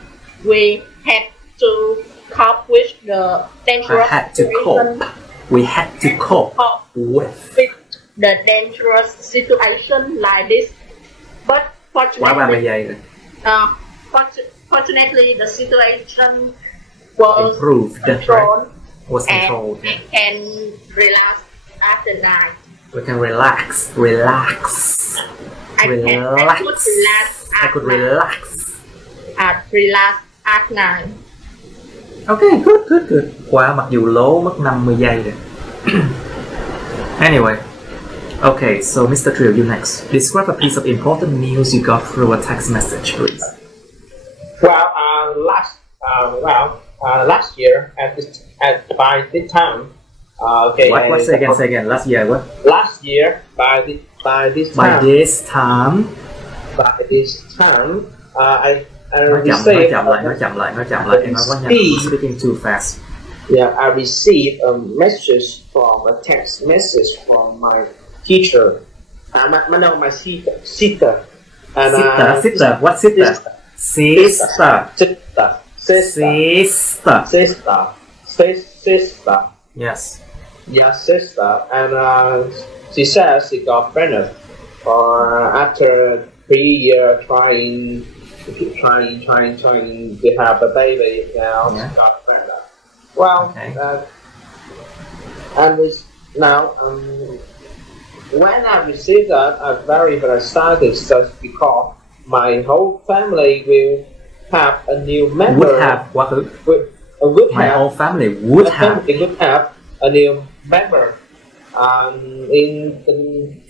we had to cope with the dangerous situation. We had to cope with The dangerous situation like this. But quá 30 giây rồi. Fortunately, the situation was Improved, controlled, Was and controlled. I can relax after night. We can relax. I could relax at night. Okay, good. Quá, mặc dù lố mất 50 giây rồi. Anyway, okay, so Mr. Trill, you next. Describe a piece of important news you got through a text message, please. Well, last year by this time. Okay. What? Say again. Last year, what? Last year by this time. I received. Nói chậm lại. Em nói quá nhanh. I'm speaking too fast. Yeah, I received a message from a text message from my teacher. My sister. And, Sister. What sister? Sister. Yes. Yeah, sister. And she says she got pregnant. After 3 years trying to have a baby, now she got pregnant. Well, Okay. And now when I received that, I'm very excited just because my whole family will have a new member. Would have quá khứ. My whole family would have a new member in the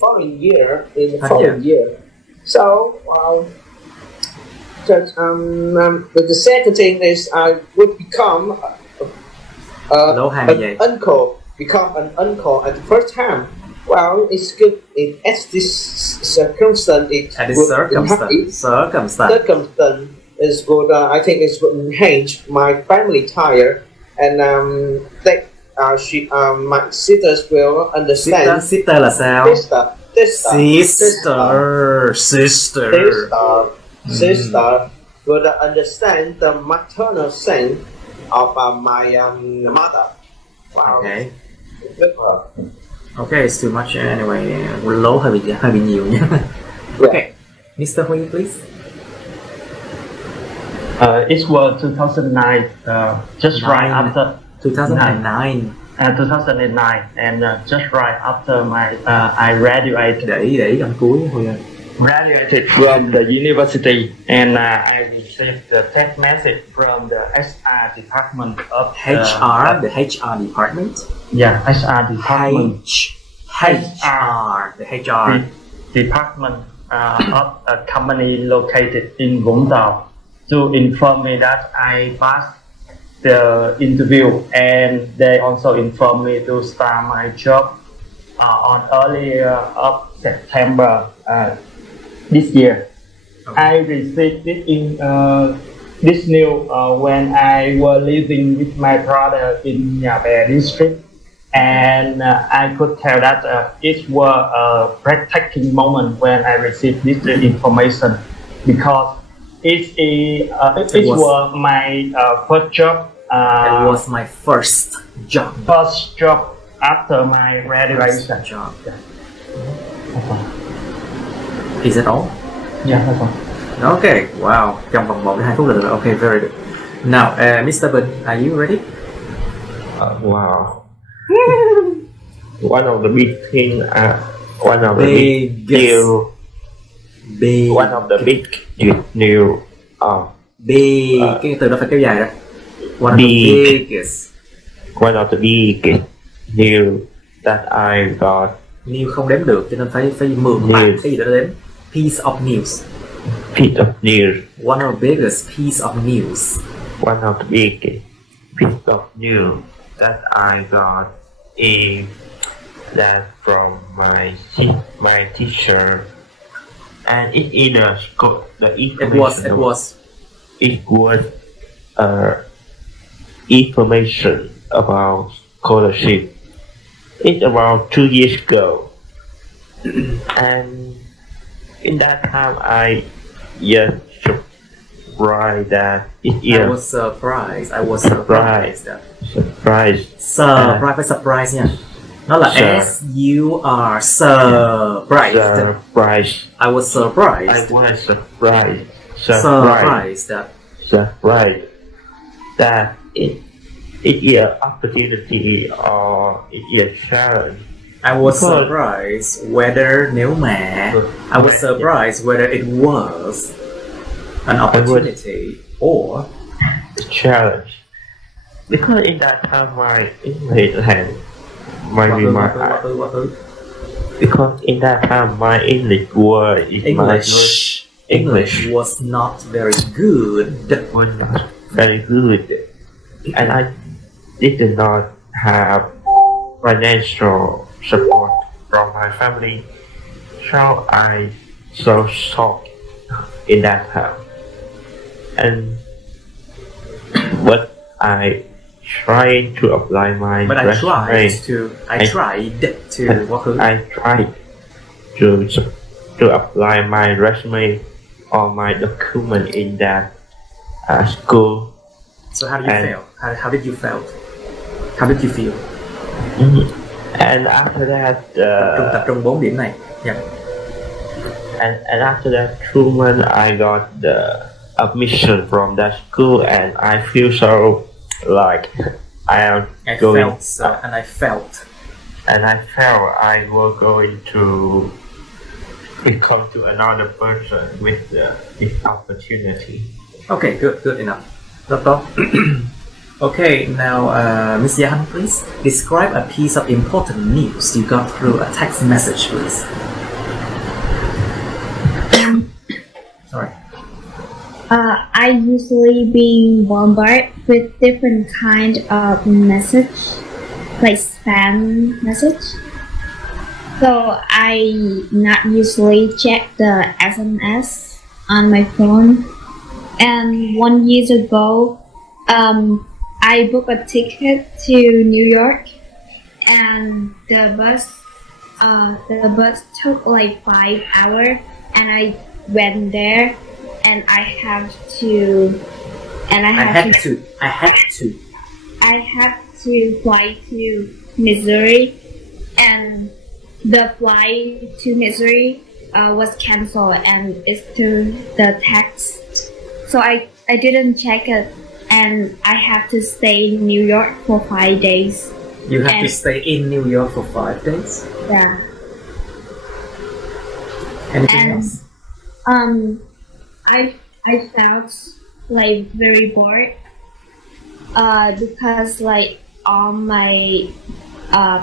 following year. So, the second thing is I would become an uncle at the first time. Well, it's good at this circumstance. Circumstance is good. I think it would enhance my family tie, and my sisters will understand. Sister là sao? Sister will understand the maternal sense of my mother. Wow. Okay. Okay, it's too much anyway. Lố hơi bị nhiều nhé. Okay, Mr. Huy, please. It was 2009, just right after 2009. 2009, and just right after I graduated. Để ý trong cuối Huy ơi. Graduated from the university, and I received the text message from the HR department of the HR department. Yeah, HR department. The HR department of a company located in Vũng Tàu to inform me that I passed the interview, and they also informed me to start my job on earlier of September this year. Okay. I received this news when I was living with my brother in Nhà Bè district, and I could tell that it was a breathtaking moment when I received this information, because it was my first job. It was my first job. First job after my graduation. First job. Is it all? Yeah, that's all. Okay, wow. Trong vòng 1 đến 2 phút là được. Okay, very good. Now, Mr. Bình, are you ready? Wow. One of the big thing, one of the big deal. One of the big deal. Cái từ đó phải kéo dài ra. One of the biggest. One of the biggest news that I got. News không đếm được cho nên phải mượn bản cái gì đó đếm. Piece of news. Piece of news. One of the biggest piece of news. One of the biggest piece of news that I got is that from my teacher, and it is a the information. It was information about scholarship. It's about 2 years ago, and in that time I just surprised that it is. I was surprised. Surprised phải surprise nha. Nó là S-U-R, surprised. I was surprised. Surprised that it is an opportunity or it is a challenge. I was surprised whether I was surprised whether it was an opportunity or a challenge. Because in that time my English had because in that time my English was not very good. And I did not have financial support from my family, so I so shocked in that time. And but I tried to apply my I tried to apply my resume or my document in that school. So how did you feel? How did you feel? How did you feel? And after that, tập trung 4 điểm này. Yeah. And after that 2 months, I got the admission from that school, and I feel so like I felt I was going to become to another person with this opportunity. Okay, good enough. Rất tốt. Okay, now Miss Yahan, please describe a piece of important news you got through a text message, please. Sorry. I usually being bombarded with different kind of message, like spam message. So I not usually check the SMS on my phone. And 1 year ago, I booked a ticket to New York, and the bus took like 5 hours, and I went there, and I had to fly to Missouri, and the flight to Missouri was cancelled, and it's to the text. So I didn't check it, and I have to stay in New York for 5 days. You have to stay in New York for 5 days? Yeah. Anything else? I felt like very bored because like all my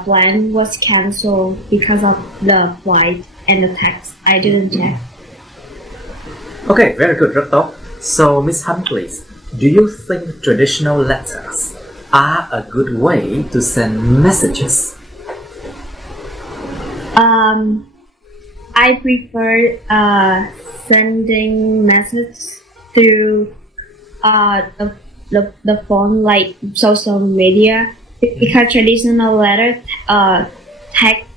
plan was cancelled because of the flight and the text. I didn't check. Okay, very good, rất tốt. So, Miss Hunt, please, do you think traditional letters are a good way to send messages? I prefer sending messages through the phone, like social media, because traditional letters takes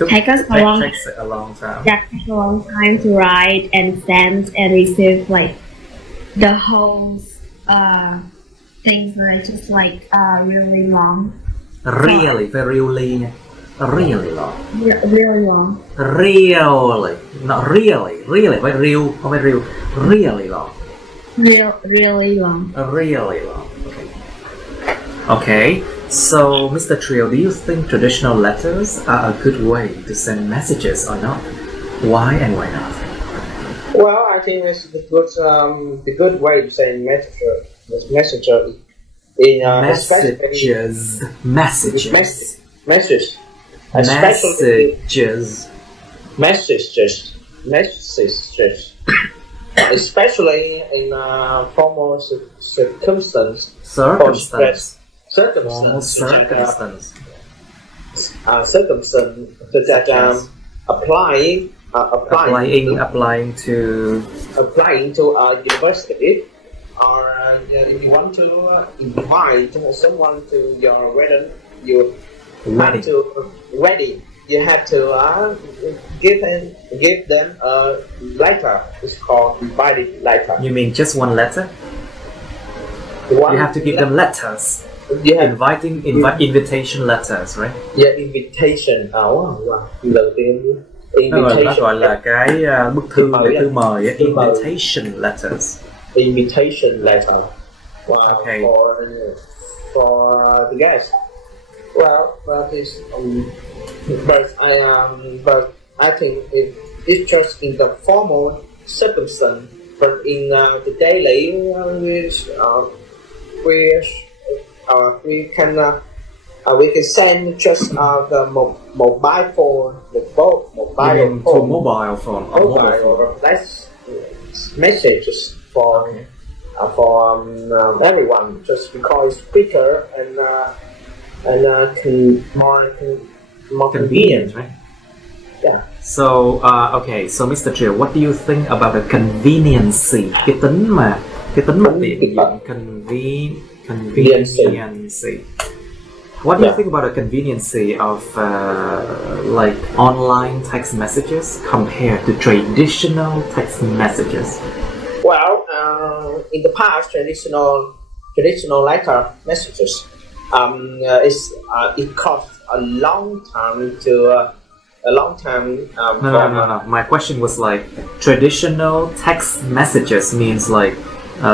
a long time. Yeah, takes a long time to write and send and receive, like the whole things are just like really long. Really long. Really long. Really, not really. Really, phải real, không phải real. Really long. Really long. Really long. Okay. Okay. So, Mr. Trio, do you think traditional letters are a good way to send messages or not? Why and why not? Well, I think it's the good way to send message in messages. messages, Messages. especially in formal circumstance. Circumstance. Circumstance such as applying to a university, or if you want to invite someone to your wedding, you have to give them a letter. It's called invited letter. You mean just one letter? You have to give them letters. Invitation letters, right? Yeah, invitation. Lần tiên Nó invitation. gọi là cái bức thư để thư mời, invitation letters. Invitation letter. Okay. For the guest. Well, but I think it's just in the formal circumstance, but in the daily, we can send just the mobile phone, Mobile phone. That's messages for everyone, just because it's quicker and more Convenient, right? Yeah. So okay, so Mr. Trill, what do you think about the conveniency? Cái tính mà tiện dụng, conveniency. What do you think about the conveniency of like online text messages compared to traditional text messages? Well, in the past, traditional letter messages, it cost a long time to No. My question was like traditional text messages means like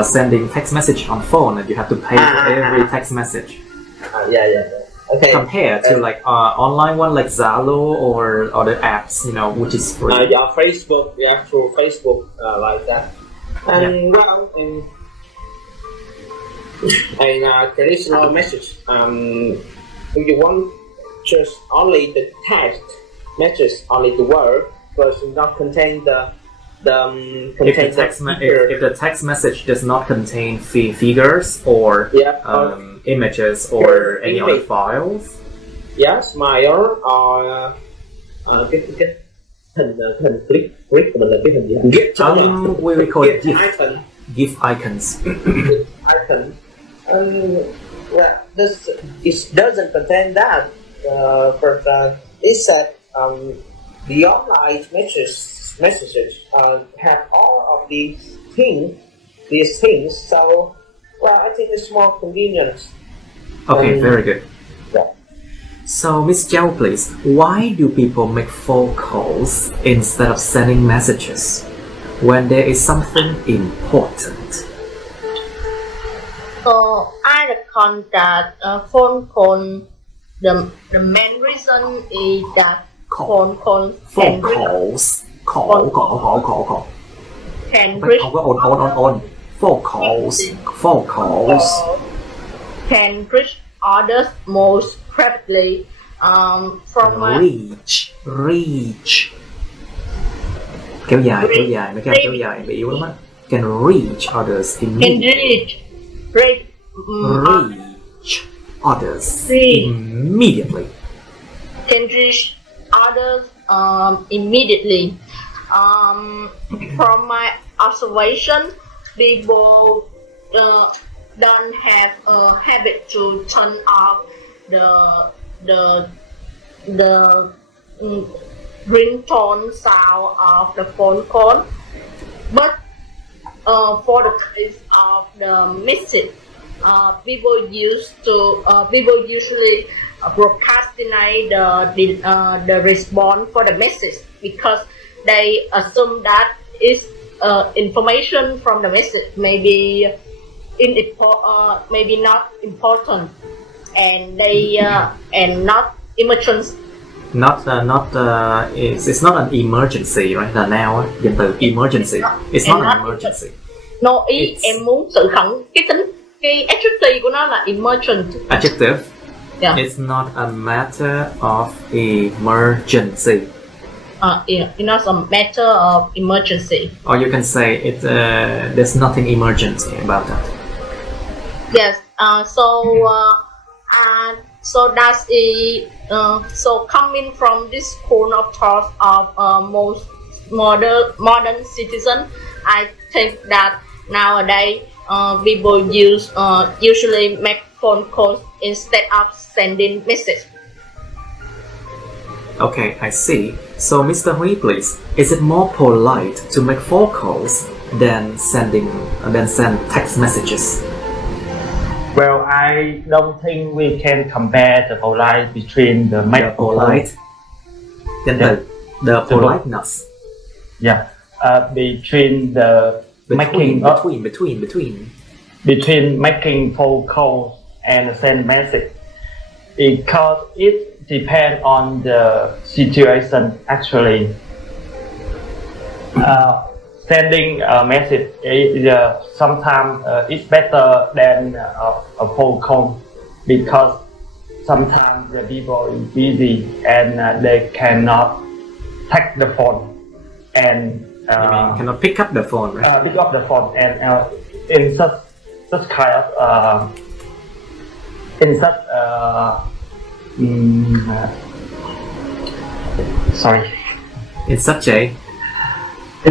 sending text message on phone, and you have to pay for every text message. Yeah. Okay. Compared to like online one like Zalo or other apps, which is free. Facebook, through Facebook, like that. And in traditional message, if you want just only the text message, only the word, but not contain if the text message does not contain figures or images or any other files. Yes, smile or cái hình clip của mình là cái hình gì? We call it GIF icons. Icon. Well, it doesn't contain that, but it said the online messages have all of these things. So, well, I think it's more convenient. Okay, very good. Yeah. So, Miss Zhao, please, why do people make phone calls instead of sending messages when there is something important? I reckon that phone call, the main reason is that phone calls can reach can reach others most rapidly reach kéo dài mấy cái kéo dài bị yếu lắm á. Can reach others immediately. Reach others immediately. Can reach others immediately. From my observation, people don't have a habit to turn off the ringtone sound of the phone call, but for the case of the message, people usually procrastinate the response for the message because they assume that it's information from the message maybe maybe not important, and they and not emergency. It's not an emergency, right? Là now danh từ emergency. It's not an emergency. No, em muốn sự cái adjective của nó là emergent. Adjective. Yeah. It's not a matter of emergency. Yeah, it's not a matter of emergency. Or you can say it. There's nothing emergency about that. Yes. So that's it. So coming from this school of thought of most modern citizen, I think that nowadays people usually make phone calls instead of sending message. Okay, I see. So, Mr. Hui, please, is it more polite to make phone calls than send text messages? Well, I don't think we can compare the polite between the politeness. Yeah, between the between making phone calls and send message, because it depends on the situation. Actually, sending a message is sometimes it's better than a phone call, because sometimes the people is busy and they cannot take the phone and you mean cannot pick up the phone, right? Pick up the phone, and in such kind of in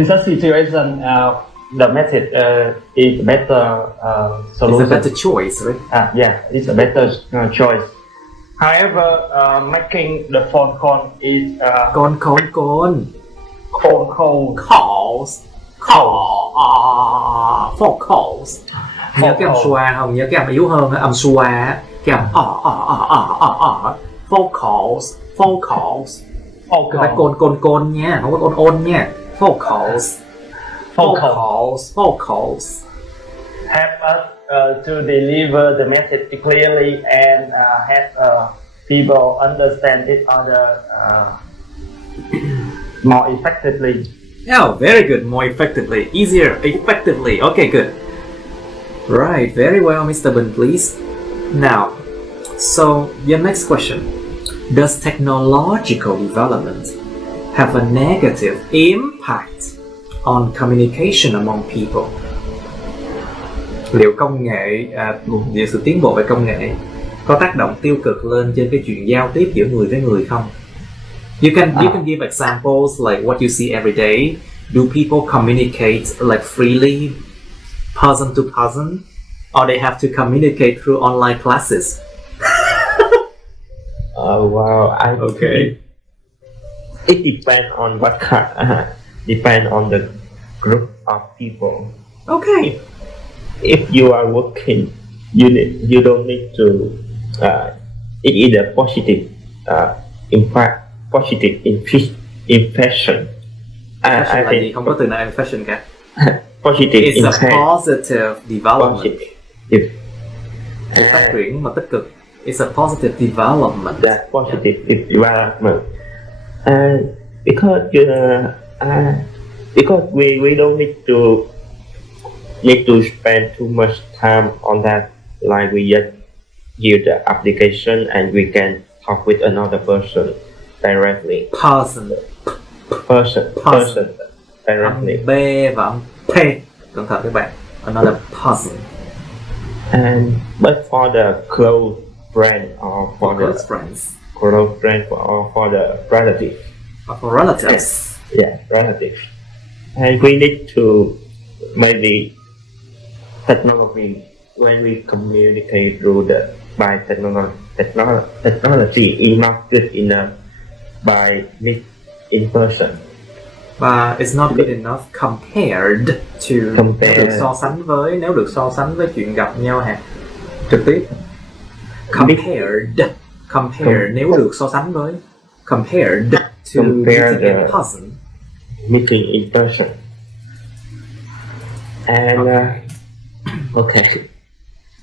such situation, the message is better solution. It's a better choice, right? Yeah, it's a better choice. However, making the phone call is phone calls. Nhớ cái âm xoa không? Nhớ cái âm yếu hơn, âm xoa á, cái âm phone calls. Phải côn nha, không có ôn nha. Phone calls. Help us to deliver the message clearly and have people understand each other more effectively. Oh, very good. More effectively. Easier. Effectively. Okay, good. Right. Very well, Mr. Bin, please. Now, so your next question. Does technological development have a negative impact on communication among people? Liệu liệu sự tiến bộ về công nghệ có tác động tiêu cực lên trên cái chuyện giao tiếp giữa người với người không? You can give examples like what you see every day. Do people communicate like freely, person to person, or they have to communicate through online classes? Okay. It depends on what kind. Depend on the group of people. Okay. If you are working, you don't need to. It is a positive impact. Positive impression. I think không có từ nào impression cả. Positive It's impact. a positive development. Phát triển mà tích cực. It's a positive development. That positive development. Because we don't need to spend too much time on that. Like we just use the application and we can talk with another person directly. Person directly. B và âm P. Cẩn thận các bạn. Another person. But for the close friend or for the close friends. Close friend or for the relative. Or for relatives. Yeah, relatives. And we need to maybe technology when we communicate through by technology is not good enough by meet in person. But it's not good enough compared to nếu được so sánh với chuyện gặp nhau trực tiếp. Compare nếu được so sánh với compared to meeting in person. Meeting in person. And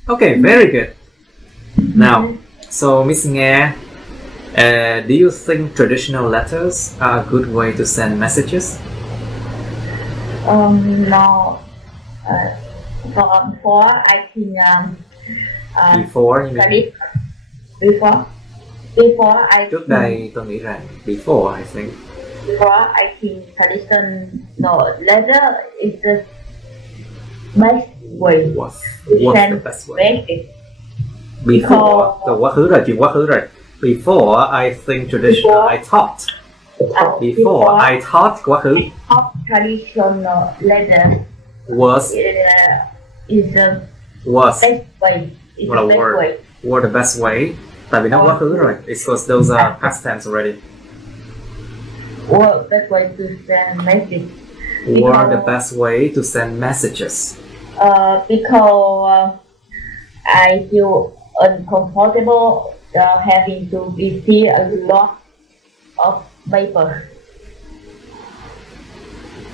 okay, very good. Now, so Miss Nga, do you think traditional letters are a good way to send messages? No. Before I think Before you mean before I trước đây tôi nghĩ rằng before I think traditional letter is the best way was to the send best way. message. Before từ quá khứ rồi, chuyện quá khứ rồi. Before I think traditional I thought. Before I thought quá khứ Of traditional letter was is the was best way. Is what a the best word. way. Were the best way. Tại vì nó quá khứ rồi. It's because those are past tense already. Or best way to send message. Were the best way to send messages. Because I feel uncomfortable having to receive a lot of paper.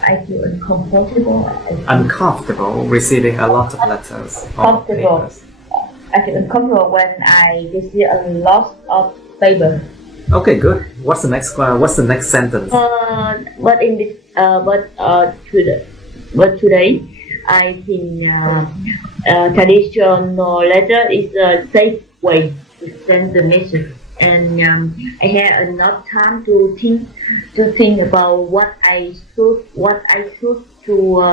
I feel Uncomfortable receiving a lot of letters or papers. I feel uncomfortable when I receive a lot of paper. Okay, good. What's the next sentence? But today, I think traditional letter is a safe way to send the message, and I had enough time to think about what I should to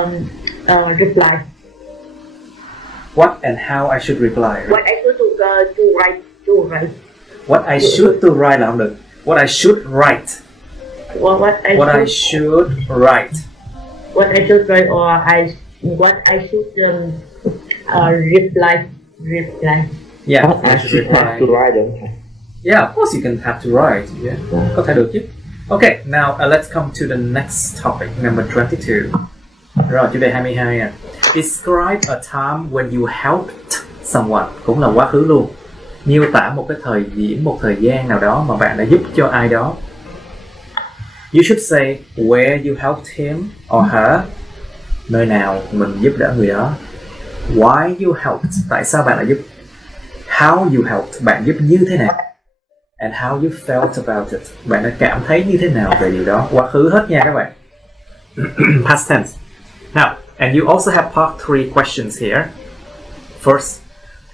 reply. What and how I should reply. Right? What I should to write. What I should to write là không được. What I should write. What I should write, or what I should reply. Yeah, I I should should have reply. to write them. Yeah, of course you can have to write. Yeah, có thể được chứ. Okay, now let's come to the next topic, number 22. Rồi, chủ đề 22 à. Describe a time when you helped someone, cũng là quá khứ luôn. Miêu tả một cái thời điểm, một thời gian nào đó mà bạn đã giúp cho ai đó. You should say where you helped him or her, nơi nào mình giúp đỡ người đó. Why you helped, tại sao bạn đã giúp. How you helped, bạn giúp như thế nào. And how you felt about it, bạn đã cảm thấy như thế nào về điều đó. Quá khứ hết nha các bạn. Past tense. Now, and you also have part 3 questions here. First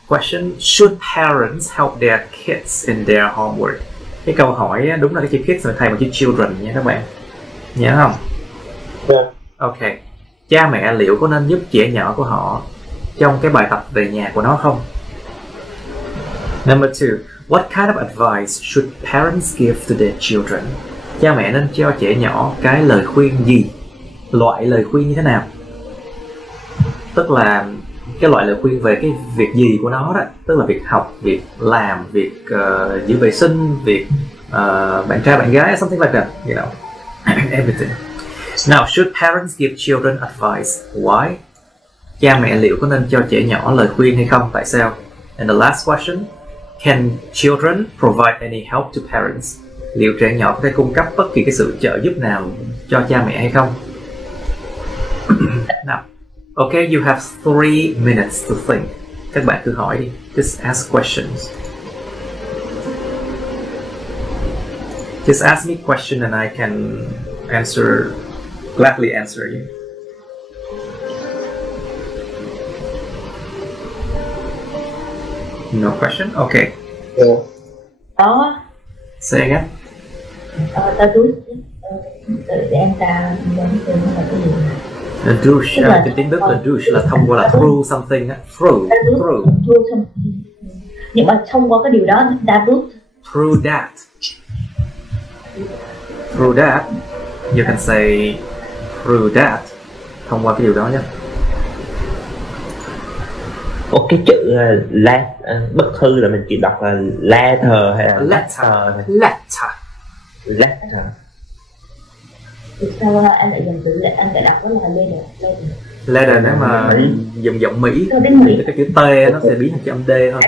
question, should parents help their kids in their homework? Cái câu hỏi đúng là cái chữ kids mà thay bằng chữ children nha các bạn. Nhớ không? Yeah. Ok. Cha mẹ liệu có nên giúp trẻ nhỏ của họ trong cái bài tập về nhà của nó không? Number 2, what kind of advice should parents give to their children? Cha mẹ nên cho trẻ nhỏ cái lời khuyên gì? Loại lời khuyên như thế nào? Tức là cái loại lời khuyên về cái việc gì của nó đó. Tức là việc học, việc làm, việc giữ vệ sinh, việc bạn trai bạn gái, something like that, you know. Everything. Now, should parents give children advice? Why? Cha mẹ liệu có nên cho trẻ nhỏ lời khuyên hay không? Tại sao? And the last question, can children provide any help to parents? Liệu trẻ nhỏ có thể cung cấp bất kỳ cái sự trợ giúp nào cho cha mẹ hay không? Now, okay, you have 3 minutes to think. Các bạn cứ hỏi đi. Just ask questions. Just ask me question and I can gladly answer you. No question? Okay. Đó. Say again. Ta rút để em ta đoán từ nó là cái gì. The douche, cái tiếng Đức là douche là thông qua là through something á. Through something. Nhưng mà thông qua cái điều đó ta rút. Through that, you can say through that, thông qua cái điều đó nhé. Một cái chữ bức thư là mình chỉ đọc là letter hay là letter. Sao anh lại dùng từ anh lại đọc đó là letter nếu mà dùng giọng Mỹ thì cái chữ T nó sẽ biến thành chữ âm D thôi.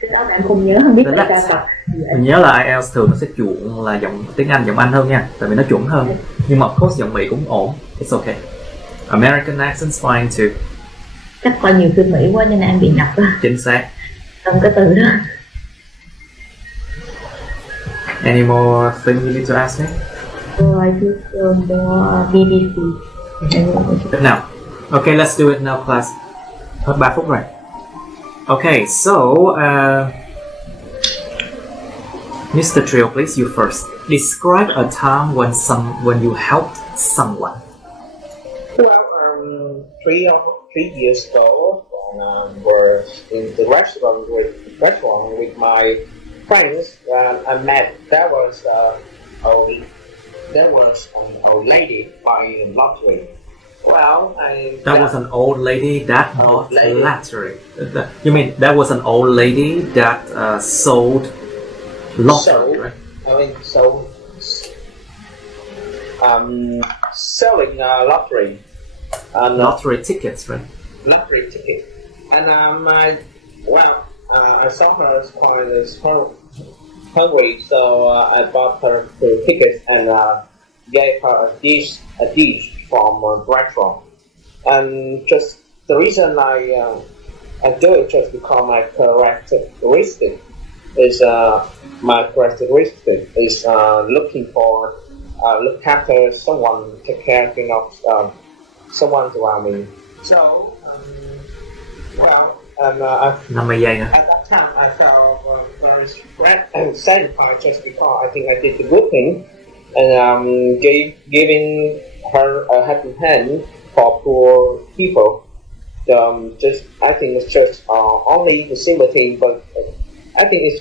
Cái đó anh không nhớ, không biết tại sao. Mình nhớ là IELTS thường nó sẽ chuộng là giọng tiếng Anh, giọng Anh hơn nha, tại vì nó chuẩn hơn. Nhưng mà of course giọng Mỹ cũng ổn, it's okay. American accent's fine too. Chắc coi nhiều phim Mỹ quá nên anh bị ngập đó. Chính xác. Trong cái từ đó. Any more thing you need to ask me? I think more BBC. Now, okay, let's do it now, class. Hết 3 phút rồi. Okay, so Mr. Trio, please, you first. Describe a time when you helped someone. Well, 3 years ago, when we're in the restaurant with my friends, I met there was an old lady buying lottery. Well, That was an old lady that bought lottery. You mean that was an old lady that sold lottery, right? I mean, selling lottery. Lottery tickets, right? Lottery ticket. And I saw her quite hungry, so I bought her the tickets and gave her a dish from a restaurant. And just the reason I do it just because my characteristic is look after someone, take care of someone around me. So at that time I felt very satisfied just because I think I did the good thing and giving her a helping hand for poor people. I think it's just only the simple thing, but I think it's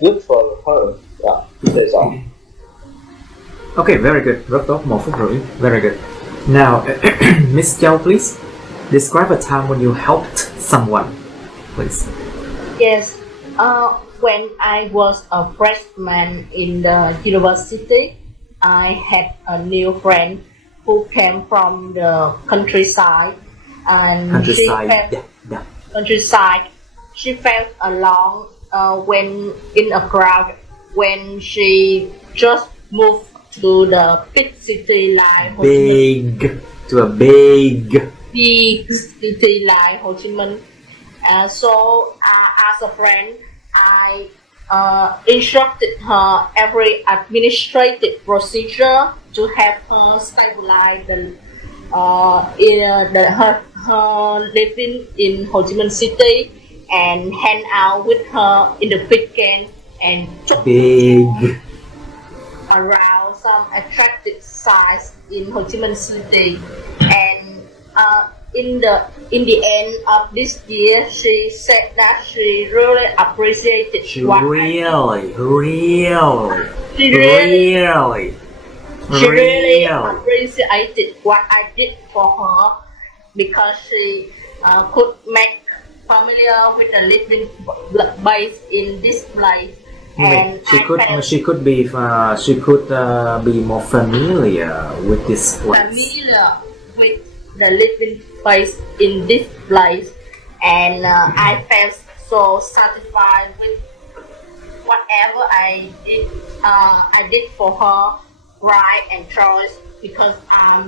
good for her. Yeah, that's all. Okay, very good. Rất tốt, 1 phút rưỡi. Very good. Now, Miss Châu, please. Describe a time when you helped someone, please. Yes. When I was a freshman in the university, I had a new friend who came from the countryside, and she felt alone when in a crowd when she just moved to the big city like big city like Ho Chi Minh. So as a friend, I instructed her every administrative procedure to help her stabilize her living in Ho Chi Minh City, and hang out with her in the weekend and took around some attractive sites in Ho Chi Minh City. And in the end of this year, she said that she really appreciated She really appreciated what I did for her, because she could make familiar with the living base in this place. And she could be more familiar with this place. Familiar with the living space in this place, and I felt so satisfied with whatever I did for her, right and choice, because I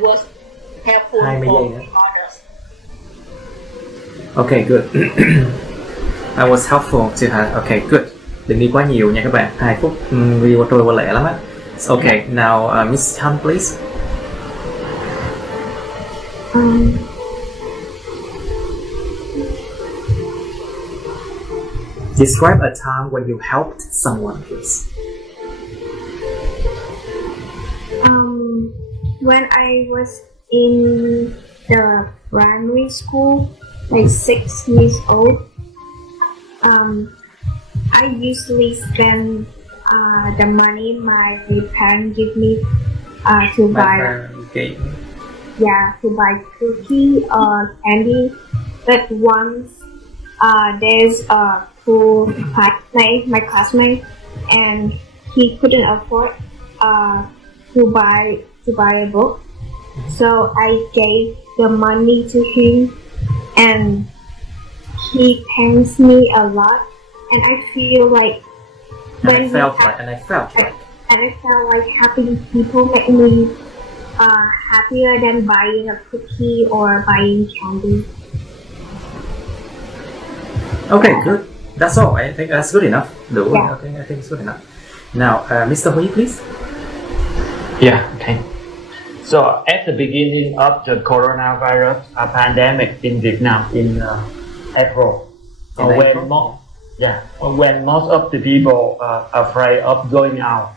was helpful for others. Okay, good. I was helpful to her. Okay, good. Đừng đi quá nhiều nha các bạn. 2 phút video trôi qua lẹ lắm á. Okay, now Miss Han, please. Describe a time when you helped someone, please. When I was in the primary school, like 6 years old, I usually spend the money my parents give me to buy cookie or candy. But once there's a cool classmate, my classmate, and he couldn't afford to buy a book, so I gave the money to him, and he thanks me a lot, and I feel like I felt like happy people make me happier than buying a cookie or buying candy. Okay, good. That's all. I think that's good enough. I think it's good enough. Now, Mr. Hui, please. Yeah, okay. So at the beginning of the coronavirus pandemic in Vietnam in April, when most of the people are afraid of going out,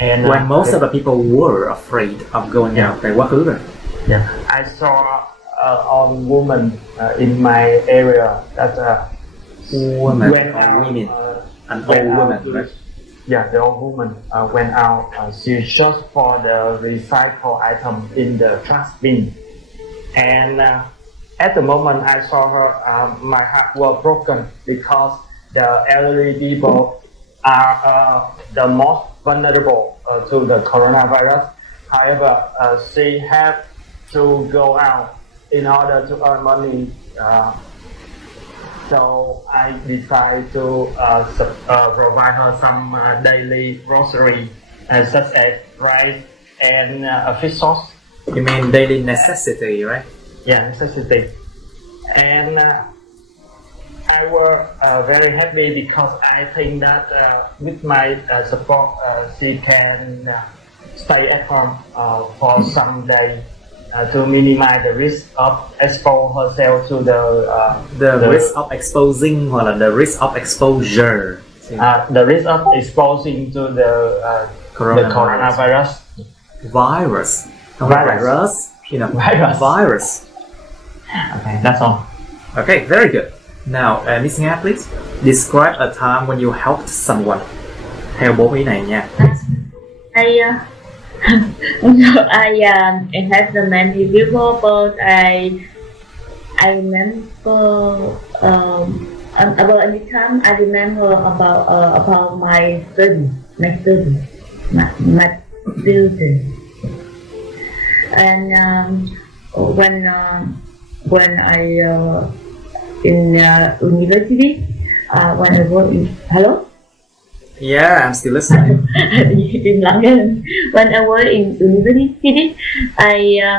and when most of the people were afraid of going out, tại quá khứ rồi. I saw on woman in my area that Women went or out, women, an went old out woman, to- right? Yeah, the old woman went out. She searched for the recycle item in the trash bin, and at the moment I saw her, my heart was broken because the elderly people are the most vulnerable to the coronavirus. However, she had to go out in order to earn money. So I decided to provide her some daily grocery, such as rice and fish sauce. You mean daily necessity, right? Yeah, necessity. And I was very happy because I think that with my support, she can stay at home for some days to minimize the risk of expose herself to The risk of exposing hoặc là the risk of exposure. the risk of exposing to the coronavirus. Virus. Không phải Virus. virus. You know, Virus. virus. Okay, that's all. Okay, very good. Now, Miss Nga, please describe a time when you helped someone. Theo 4 ý này nha. I have the many people, but I remember about any time I remember about my student, my student, and when I in university, when I work in hello. Yeah, I'm still listening. When I was in university,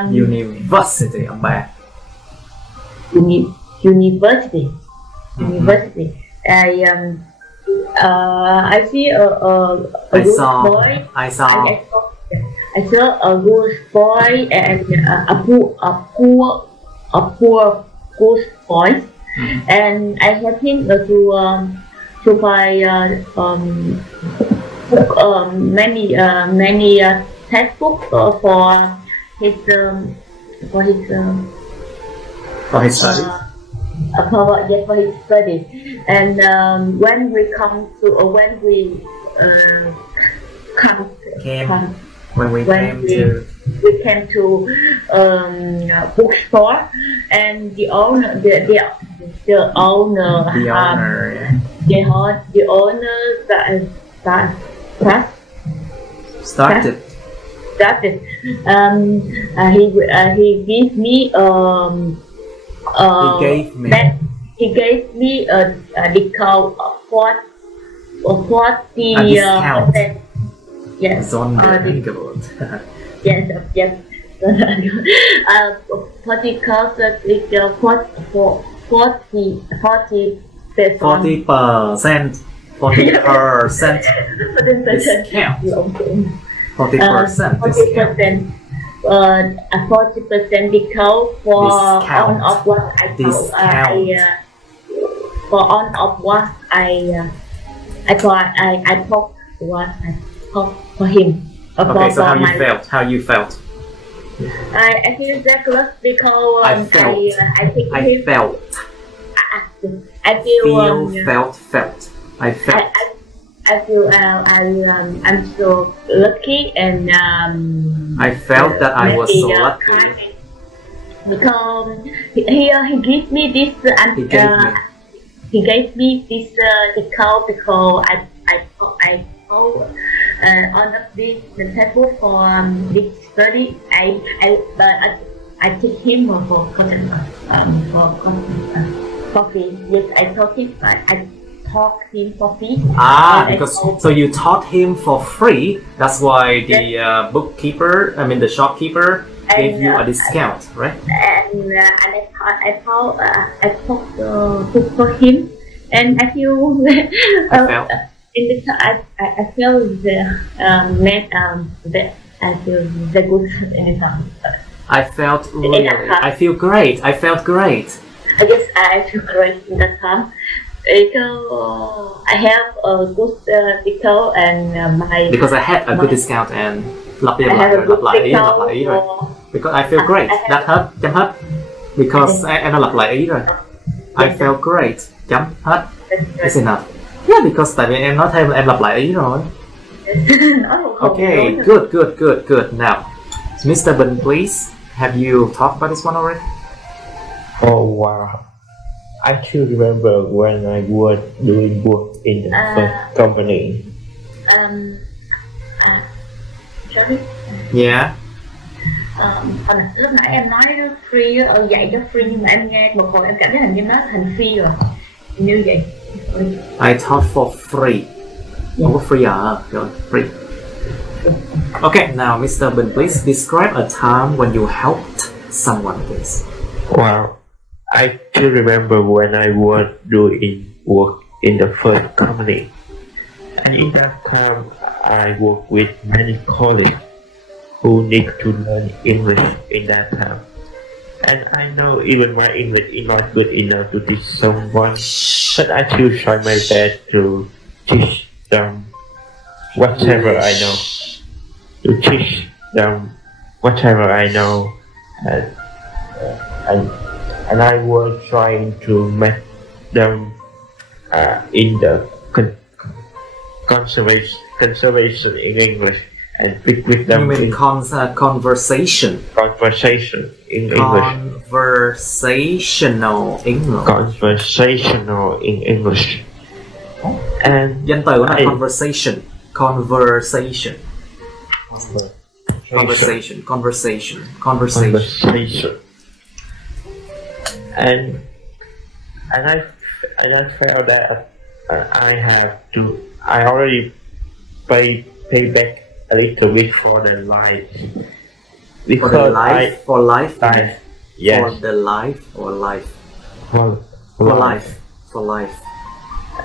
University, ông bà. University. I see a good boy. I saw. I saw a good boy and a poor good boy, and I helped him to buy many textbooks for his study. For his study. And when we come to we came to bookstore, and the owner started. He gave me he gave me a discount of 40 A discount. Yes. Sonderangebot. Yes. 40 40% discount. 40% discount. 40% discount for Discount. all of what I for all of what I thought what I thought for him. Okay, so how you felt? I feel reckless because I think I felt. I feel Felt. I felt. I feel I'm so lucky, and I felt that I was so lucky because he gave me this he gave me this discount because I thought on of this textbook for this study I take him for coffee. Yes, I taught him. I taught him for free. So you taught him for free. That's why the the shopkeeper gave you a discount, right? And I taught for him, and I feel I felt I feel very good anytime. I felt really. I feel great. I felt great. I guess I feel great in that time because I have a good discount and Because I had a good discount and lặp đi I lặp have a lại, good lặp lại ý rồi. Because I feel great. That hết, chấm hết. Because em đã lặp lại ý rồi. I felt great. Chấm hết. It's enough. Yeah, because tại vì em nói thêm là em lặp lại ý rồi. Okay, good. Now, Mr. Bình, please. Have you talked about this one already? Oh wow. I still remember when I was doing work in the first company. Sorry. Yeah. Lúc nãy em nói free, dạy cho free nhưng mà em nghe một hồi em cảm thấy hình như nó thành free rồi. Như vậy. I taught for free. Không có free à? Rồi, free. Okay, now Mr. Bình, please describe a time when you helped someone, please. Wow. I still remember when I was doing work in the first company. And in that time, I worked with many colleagues who need to learn English in that time. And I know even my English is not good enough to teach someone, but I still try my best to teach them whatever I know. To teach them whatever I know, and I was trying to make them in the conservation in English and speak with them. You mean in conversation? Conversation in English. Conversational English. Conversational in English. And danh từ của nó là conversation. Conversation. And I felt that I already pay back a little bit for the life. For the life. Yes. For the life or life. For life.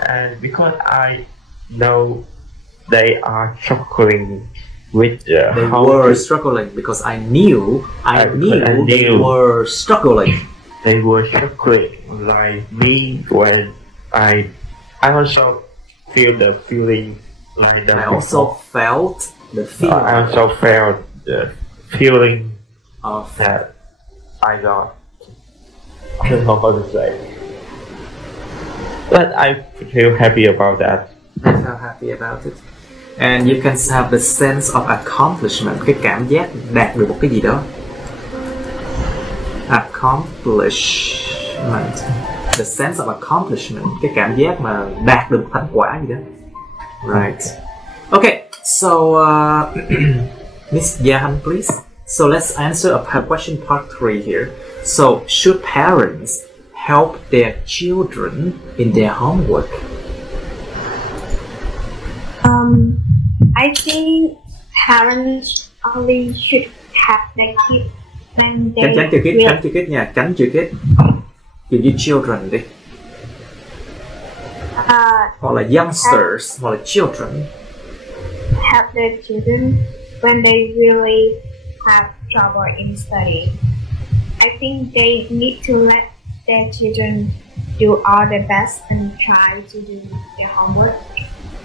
And because I know they are struggling with they were struggling because I knew they were struggling. They were struggling like me when I also feel the feeling like that. I also felt the feeling. I also felt the feeling of that I got. I don't know how to say, but I feel happy about that. I felt happy about it. And you can have the sense of accomplishment, cái cảm giác đạt được một cái gì đó. Accomplishment, the sense of accomplishment, cái cảm giác mà đạt được một thành quả gì đó. Right. Okay, so Miss Yahan, please. So let's answer a question part 3 here. So should parents help their children in their homework? I think parents only should have their kids when they tránh chữ kết nha, tránh chữ kết. Dùng như children đi. Hoặc là youngsters, hoặc là children. Help their children when they really have trouble in study. I think they need to let their children do all their best and try to do their homework.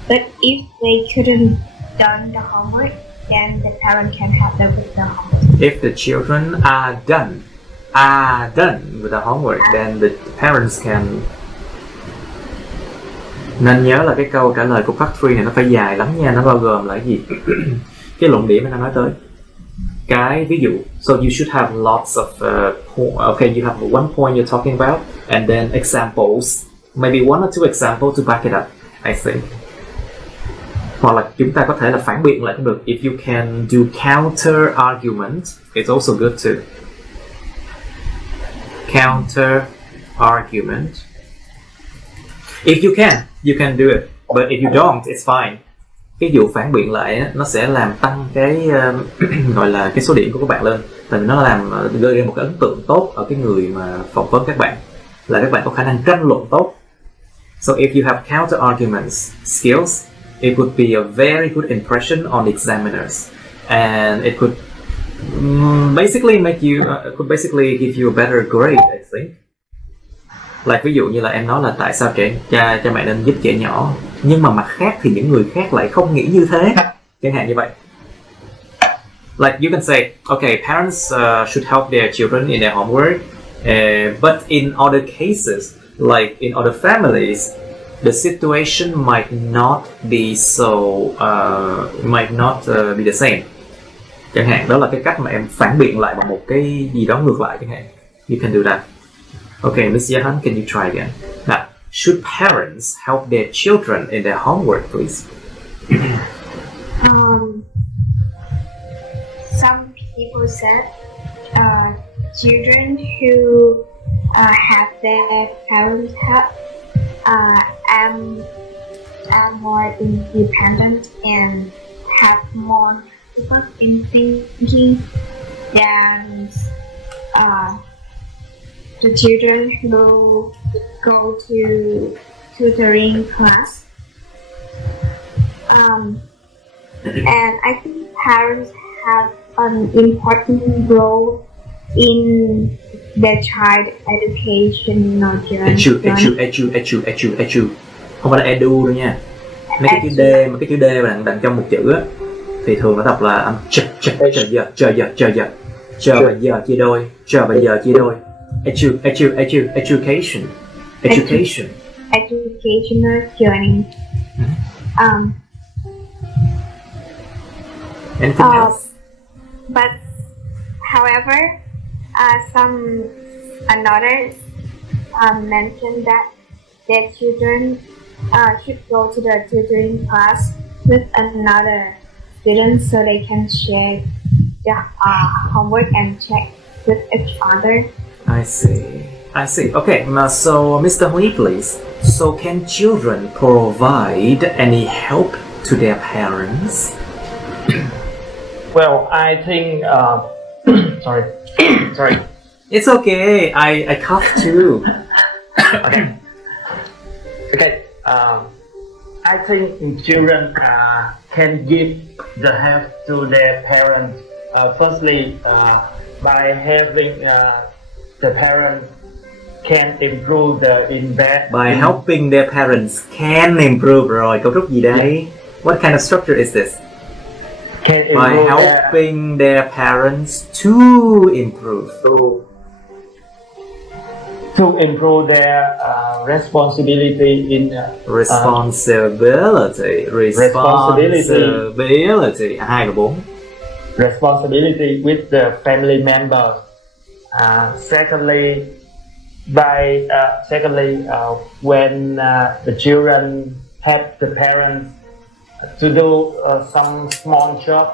But if they couldn't done the homework, then the parent can help them with the homework. If the children are done with the homework, then the parents can. Nên nhớ là cái câu trả lời của part 3 này nó phải dài lắm nha, nó bao gồm là cái gì? Cái luận điểm mình đang nói tới. Cái ví dụ, so you should have lots of okay, you have one point you're talking about, and then examples, maybe one or two examples to back it up, I think. Hoặc là chúng ta có thể là phản biện lại cũng được. If you can do counter argument, it's also good too. Counter argument. If you can do it. But if you don't, it's fine. Cái vụ phản biện lại nó sẽ làm tăng cái gọi là cái số điểm của các bạn lên. Thì nó làm gây ra một cái ấn tượng tốt ở cái người mà phỏng vấn các bạn, là các bạn có khả năng tranh luận tốt. So if you have counter arguments skills, it would be a very good impression on the examiners. and it could basically make you could basically give you a better grade, I think. Like ví dụ như là em nói là tại sao cha mẹ nên giúp trẻ nhỏ, nhưng mà mặt khác thì những người khác lại không nghĩ như thế, chẳng hạn như vậy. Like you can say, okay, parents should help their children in their homework, but in other cases, like in other families, the situation might not be be the same. Chẳng hạn, đó là cái cách mà em phản biện lại bằng một cái gì đó ngược lại chẳng hạn. You can do that. Okay, Miss Yahan, can you try again? Now, should parents help their children in their homework, please? Some people said children who have their parents help are more independent and have more focus in thinking than the children who go to tutoring class. And I think parents have an important role in their child education Edu. Không phải là edu đâu nha. Mấy cái chữ D, mà cái chữ D mà đằng trong một chữ á thì thường nó đọc là âm chờ và giờ chia đôi, chờ và giờ chia đôi. Education. Educational journey. Anything else? But however, some others mentioned that their children should go to the tutoring class with another student so they can share the homework and check with each other. I see. Okay, so Mr. Hui, please. So can children provide any help to their parents? Well, I think sorry. It's okay. I cough too. Okay. I think children can give the help to their parents. Firstly, by having the parents can improve by helping their parents can improve. Rồi, cấu trúc gì đây? What kind of structure is this? By helping their parents to improve. To improve their responsibility in responsibility. Hai và bốn. Responsibility with the family members. Secondly, when the children help the parents to do some small job,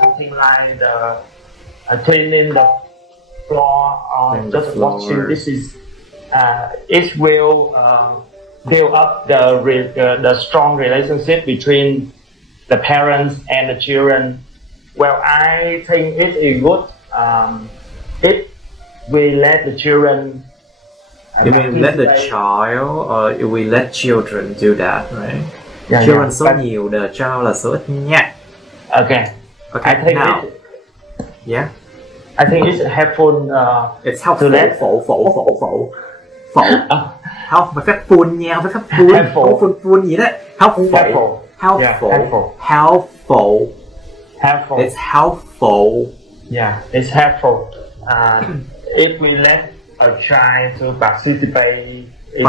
something like cleaning the floor or just washing dishes, it will build up the strong relationship between the parents and the children. Well, I think it is good if we let the children. You mean let the child, or we let children do that, right? Yeah, children số nhiều, the child là số ít nha. Okay. I think now. I think it's helpful. It's helpful. Phổ. Không phải phép phun nha, không phải phép phun. Phun gì đó. Helpful. It's helpful. Yeah, it's helpful. If we let a child to participate in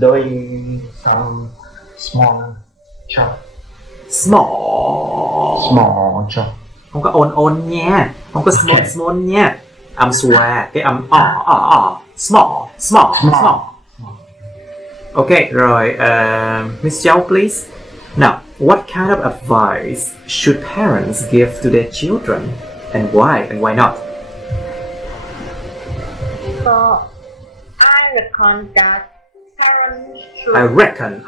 doing some small job. Small job. Không có ôn nha, không có small nha. Âm xòa, cái âm small. Okay, rồi, Miss Châu, please. Now, what kind of advice should parents give to their children, and why not? So, I reckon that parents should. I reckon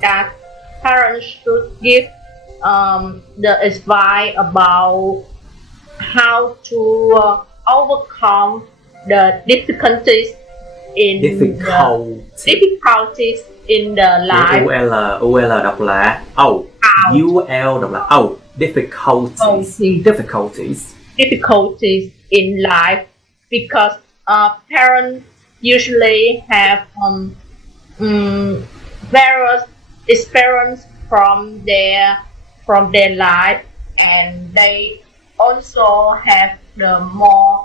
that parents should give the advice about how to overcome the difficulties in difficulties in the life. UL đọc là UL đọc là difficulties in life, because parents usually have various experience from their life, and they also have the more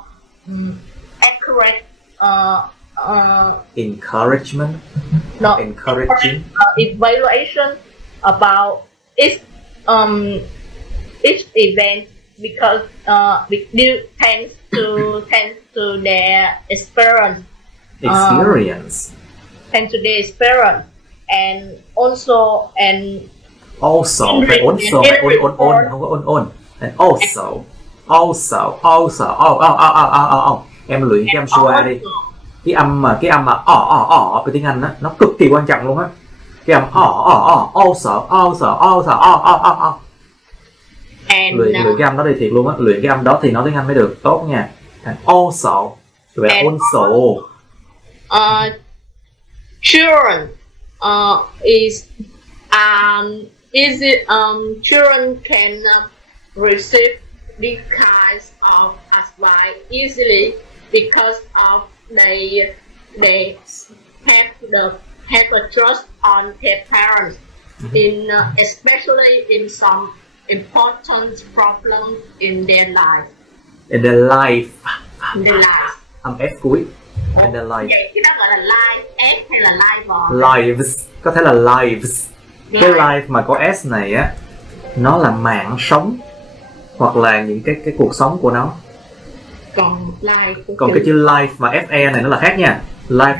accurate encouraging evaluation about each event, because thanks to their experience, thanks to their experience, and also em luyện cái âm schwa đi, cái âm mà ở tiếng Anh á, nó cực kỳ quan trọng luôn á, cái âm luyện cái âm đó đi thiệt luôn á, luyện cái âm đó thì nói tiếng Anh mới được tốt nha. Also, children children can receive these kinds of advice easily, because of they have a trust on their parents, especially in some important problems in their life. Âm F cuối. In their life. Vậy cái đó gọi là life, S hay là live? Lives, có thể là lives. Cái life mà có S này á, nó là mạng sống, hoặc là những cái cuộc sống của nó. Còn cái chữ life mà FE này nó là khác nha. Life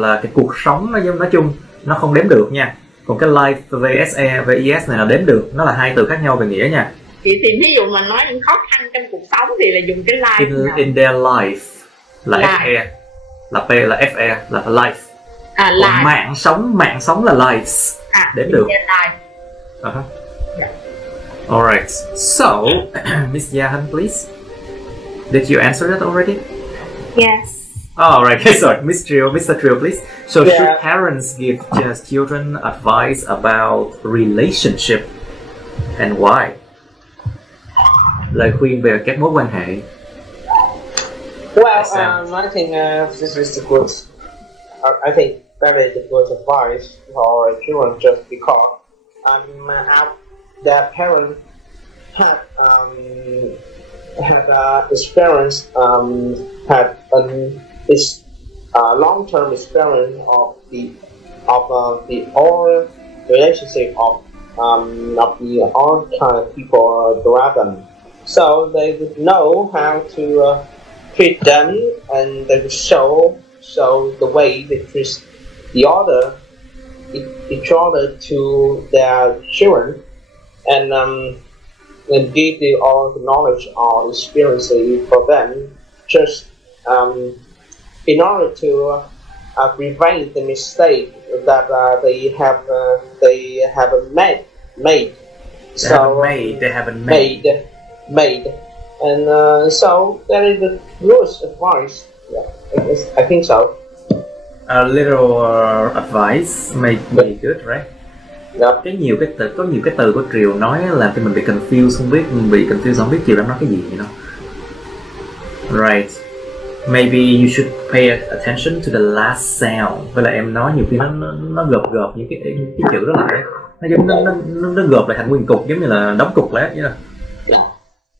là cái cuộc sống, nói chung nó không đếm được nha. Còn cái life VSE, VIS này là đếm được, nó là hai từ khác nhau về nghĩa nha. Thì ví dụ mà nói những khó khăn trong cuộc sống thì là dùng cái life. In their life là FE, là P là FE là life. Còn mạng sống là lives, đếm được. Alright, so Miss Yahan, please. Did you answer that already? Yes. Alright, sorry, Mr. Trio, please. So should parents give children advice about relationship, and why? Lời khuyên về các mối quan hệ. Well, I think this is the good. I think that is the good advice for children, just because their parents had experience, had long-term experience of the all relationship of the all kind of people around them, so they would know how to treat them, and they would show the way they treat each other to their children, and give all the knowledge or experiences for them, just in order to prevent the mistake that they haven't made. And so that is the worst advice. Yeah, I think so. A little advice may be good, right? Yep. Có nhiều cái từ của Triều nói làm cho mình bị confused, không biết Triều đang nói cái gì vậy đâu. Right. Maybe you should pay attention to the last sound. Vậy là em nói nhiều khi nó gộp những cái chữ đó lại, nó gộp lại thành nguyên cục, giống như là đóng cục lại vậy đó.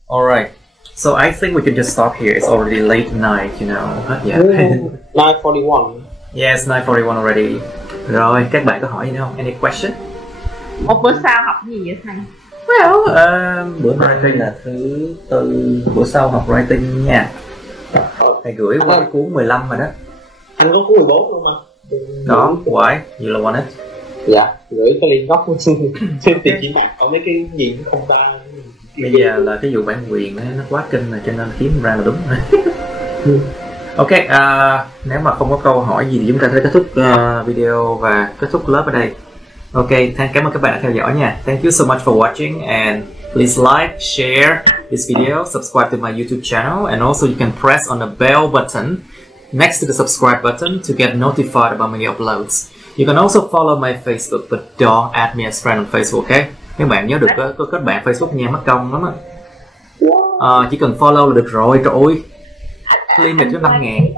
Alright. So I think we can just stop here. It's already late night, you know. Yeah. 9:41. Yes, 9:41 already. Rồi, các bạn có hỏi gì nữa không? Any question? Bữa sau học gì vậy thầy? Well, bữa nay là thứ tư, bữa sau học writing nha. Thầy gửi qua cuốn 15 rồi đó. Anh có cuốn 14 luôn mà. Có, why? You là want it? Dạ, gửi cái link gốc xem tiền chỉ bạc có mấy cái gì cũng không ba. Bây giờ là cái vụ bản quyền nó quá kinh rồi, cho nên kiếm ra là đúng rồi. Ok, nếu mà không có câu hỏi gì thì chúng ta sẽ kết thúc video và kết thúc lớp ở đây. Ok, cảm ơn các bạn đã theo dõi nha. Thank you so much for watching, and please like, share this video, subscribe to my YouTube channel, and also you can press on the bell button next to the subscribe button to get notified about my uploads. You can also follow my Facebook, but don't add me as friend on Facebook, okay? Các bạn nhớ được có kết bạn Facebook nha, mất công lắm á. Chỉ cần follow là được rồi, trời ơi. Limit cho 5.000.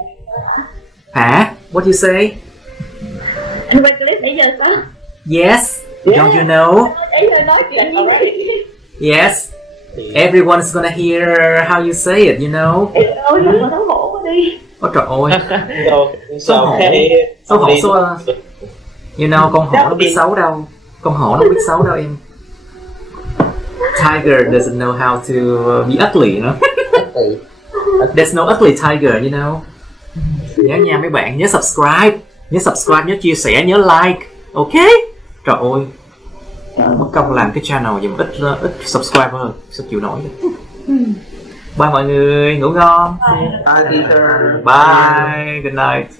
Hả? What you say? Anh quay clip nãy giờ sao? Yes. Don't you know? Nói chuyện gì? Yes. Everyone's gonna hear how you say it, you know? Ôi, đừng có xấu hổ quá đi. Ôi trời ơi. So Xấu hổ xấu. You know, con hổ nó biết xấu đâu. Con hổ nó biết xấu đâu em. Tiger doesn't know how to be ugly, you know? There's no ugly tiger, you know? Nhớ nha mấy bạn, nhớ subscribe, nhớ chia sẻ, nhớ like, ok? Trời ơi, mất công làm cái channel dùm ít subscriber hơn, sao chịu nổi được. Bye mọi người, ngủ ngon. Bye, teacher. Bye, good night.